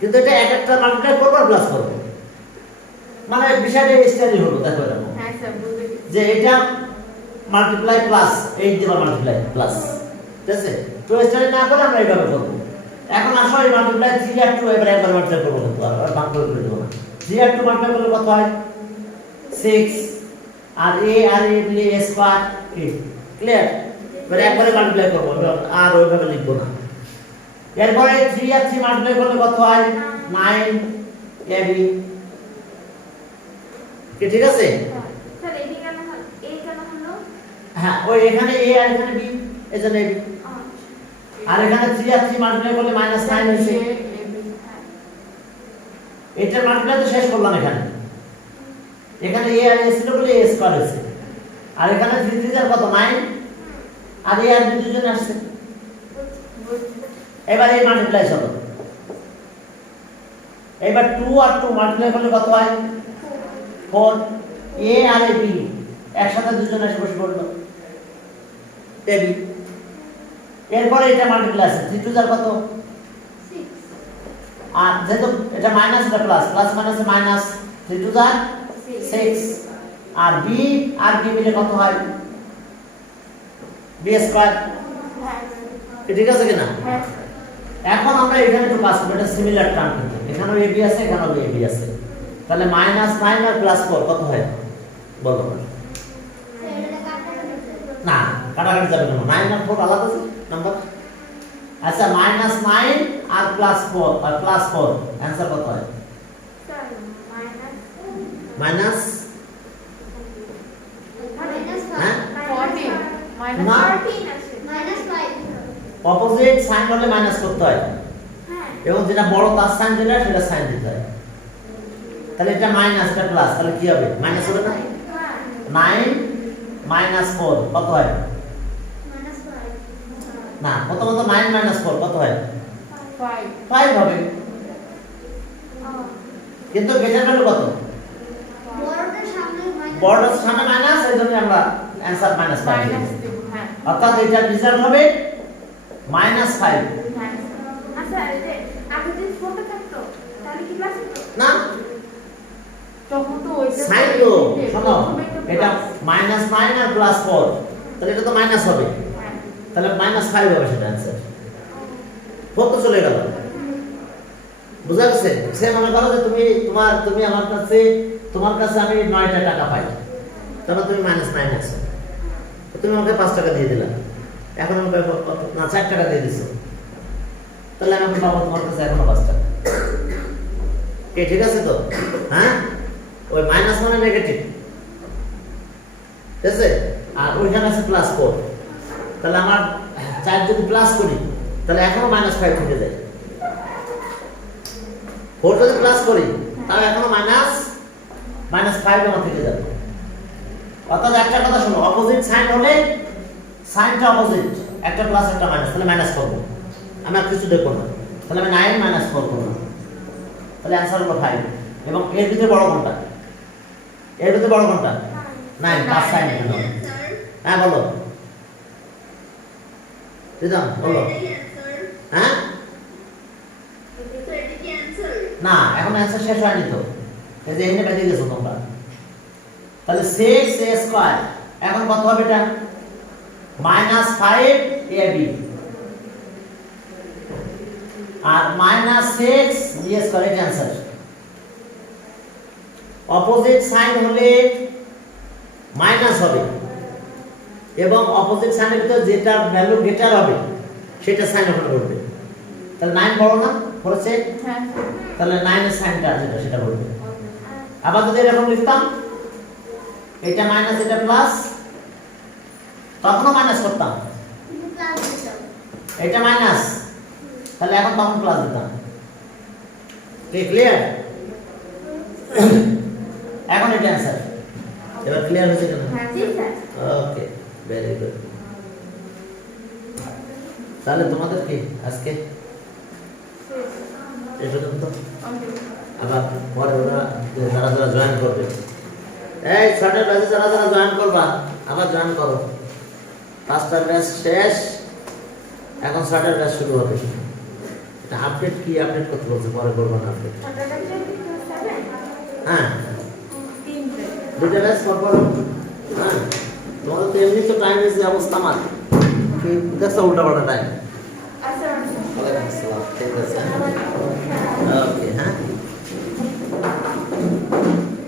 কিন্তু এটা এক একটা মাল্টিপ্লাই করব আর প্লাস করব। মানে বিষয়টা স্টাডি হলো। দেখো এটা হ্যাঁ স্যার বুঝে গেছি। যে এটা মাল্টিপ্লাই প্লাস 8 দিয়ে মাল্টিপ্লাই প্লাস, ঠিক আছে? তো স্টাডি না করে আমরা এইভাবে করব। এখন আসো এই মাল্টিপ্লাই 3 আর 2 এবারে একবার মাল্টিপ্লাই করব, কিন্তু আর ভাগ করে দেব না। 3 আর 2 মাল্টিপ্লাই করলে কত হয়? 6 আর a আর a মিলে a স্কয়ার। কি ক্লিয়ার? এবারে একবারে মাল্টিপ্লাই করব, আর ওইভাবে লিখব না। এরপরে 3 আর 3 মাল্টিপ্লাই করলে কত হয়? 9 ab। কি ঠিক আছে? স্যার এই কেন হলো? এই কেন হলো? হ্যাঁ, ওই এখানে a আর এখানে b, এজন্য ab। আর এখানে 3 আর 3 মাল্টিপ্লাই করলে -9 হয়েছে। এটা মাল্টিপ্লাই তো শেষ করলাম এখানে। এখানে a আর a ছিল বলে a স্কয়ার হয়েছে। আর এখানে 3 3 এর কত? 9। আর a আর b দুজনে আসছে। এবার এই মাল্টিপ্লাই হলো। এবার 2 আর 2 মাল্টিপ্লাই করলে কত হয়? 4। a আর b একসাথে দুজনে এসে বসে পড়লো ab। এরপরে এটা মাল্টিপ্লাই আছে 3 2 কত? 6 আর যেহেতু এটা মাইনাস এটা প্লাস, প্লাস মাইনাসে মাইনাস, 3 2 6। আর b আর b মিলে কত হয়? b square. ঠিক আছে কিনা? হ্যাঁ এখন আমরা এখানে একটু কাজ করব, এটা সিমিলার টার্ম, কিন্তু এখানেও ab আছে এখানেও ab আছে। তাহলে -9 আর +4 কত হয় বলো? না কাটাকাটি যাবে না, 9 আর 4 আলাদা আছে নাম্বার। আচ্ছা -9 আর +4 আর +4 आंसर কত হয়? স্যার মাইনাস হ্যাঁ? 14 না, 14 আছে। -5 অপোজিট সাইন হলে মাইনাস করতে হয়, হ্যাঁ এবং যেটা বড় তার সাইন যেটা সেটা সাইন দিতে হয়। তাহলে এটা মাইনাস এটা প্লাস, তাহলে কি হবে? মাইনাস হবে না? হ্যাঁ 9 4 কত হয়? -5 না, প্রথমত 9 4 কত হয়? 5 5 হবে, কিন্তু গেজের ভ্যালু কত? বড়টার সামনে মাইনাস বড়টার সামনে মাইনাস, এই জন্য আমরা অ্যানসার মাইনাস পাই। মাইনাস দেব। হ্যাঁ অর্থাৎ এটার রেজাল্ট হবে -5। হ্যাঁ আচ্ছা এই যে আগে যদি ফোনটা থাকতো তাহলে কি ক্লাস হতো? না, তখন তো ওইটা সাইন তো শোনো, এটা -9 আর +4, তাহলে এটা তো মাইনাস হবে, হ্যাঁ তাহলে -5 হবে সেটা অ্যানসার। কত চলে গেল? বুঝা গেছে? সে মনে করো যে তুমি আমার কাছে, তোমার কাছে আমি 9টা টাকা পাই, তাহলে তুমি -9 আছো, তো তুমি আমাকে 5 টাকা দিয়ে দিলা, এখন আমি পাবো কত? না 4 টাকা দিয়ে দিছো, তাহলে আমি পাবো তোমার কাছে এখনো 5 টাকা। কে ঠিক আছে তো? হ্যাঁ, ওই মাইনাস মানে নেগেটিভ, ঠিক আছে? আর ওইখানে আছে +4, তাহলে আমার 4 যদি প্লাস করি তাহলে এখনো -5 থেকে যায়। 4 যদি প্লাস করি তাহলে এখনো -5 আমার থেকে যাবে। অর্থাৎ একটা কথা শোনো, অপোজিট সাইন হলে সাইনটা অপোজিট, একটা প্লাস একটা মাইনাস, তাহলে মাইনাস করব, আমি আর কিছু দেখব না, তাহলে আমি 9 - 4 করব, তাহলে অ্যানসার হলো 5। এবং এর ভিতরে বড় কোনটা? এর ভিতরে বড় কোনটা? 9 প্লাস সাইন। হ্যাঁ বলো দিদাম, বলো। হ্যাঁ না, এখন অ্যানসার শেষ হয়নি তো, এই যে এখানে বেঁধে গেছো তোমরা। তাহলে 6a² এখন কত হবে এটা? -5 ab আর -6 b² এটা অ্যানসার। অপোজিট সাইন হলে মাইনাস হবে, এবং অপোজিট সাইনের ভিতরে যেটা ভ্যালু গ্রেটার হবে সেটা সাইন ওখানে করবে। তাহলে 9 বড় না হচ্ছে, হ্যাঁ তাহলে 9 এর সাইনটা যেটা সেটা করবে। আবার যদি এরকম লিখতাম, এটা মাইনাস এটা প্লাস, তখনও মাইনাস করতাম, ক্লাস দিতাম এটা মাইনাস, তাহলে এখন তখন প্লাস দিতাম। কে ক্লিয়ার? এখন এটা অ্যান্সার এবার ক্লিয়ার হয়েছে কেন? হ্যাঁ জি স্যার। Okay very good. তাহলে তোমাদের কি আজকে এই পর্যন্ত? আবার পরে ওরা যারা যারা জয়েন করবে, এই 6টার ব্যাচে যারা যারা জয়েন করবা আবার জয়েন করো। 5টার ব্যাচ শেষ, এখন 6টার ব্যাচ শুরু হবে। এটা আপডেট কি আপডেট করতে বলছে, পরে করবো না আপডেট। হ্যাঁ, 2টা ব্যাচ পর পর। হ্যাঁ, তোমাদের তো এমনি তো টাইম এসে অবস্থা আমার কি দেখছো উল্টা পাল্টা টাইম। আচ্ছা ওয়ালাইকুম আসসালাম, ঠিক আছে। ওকে।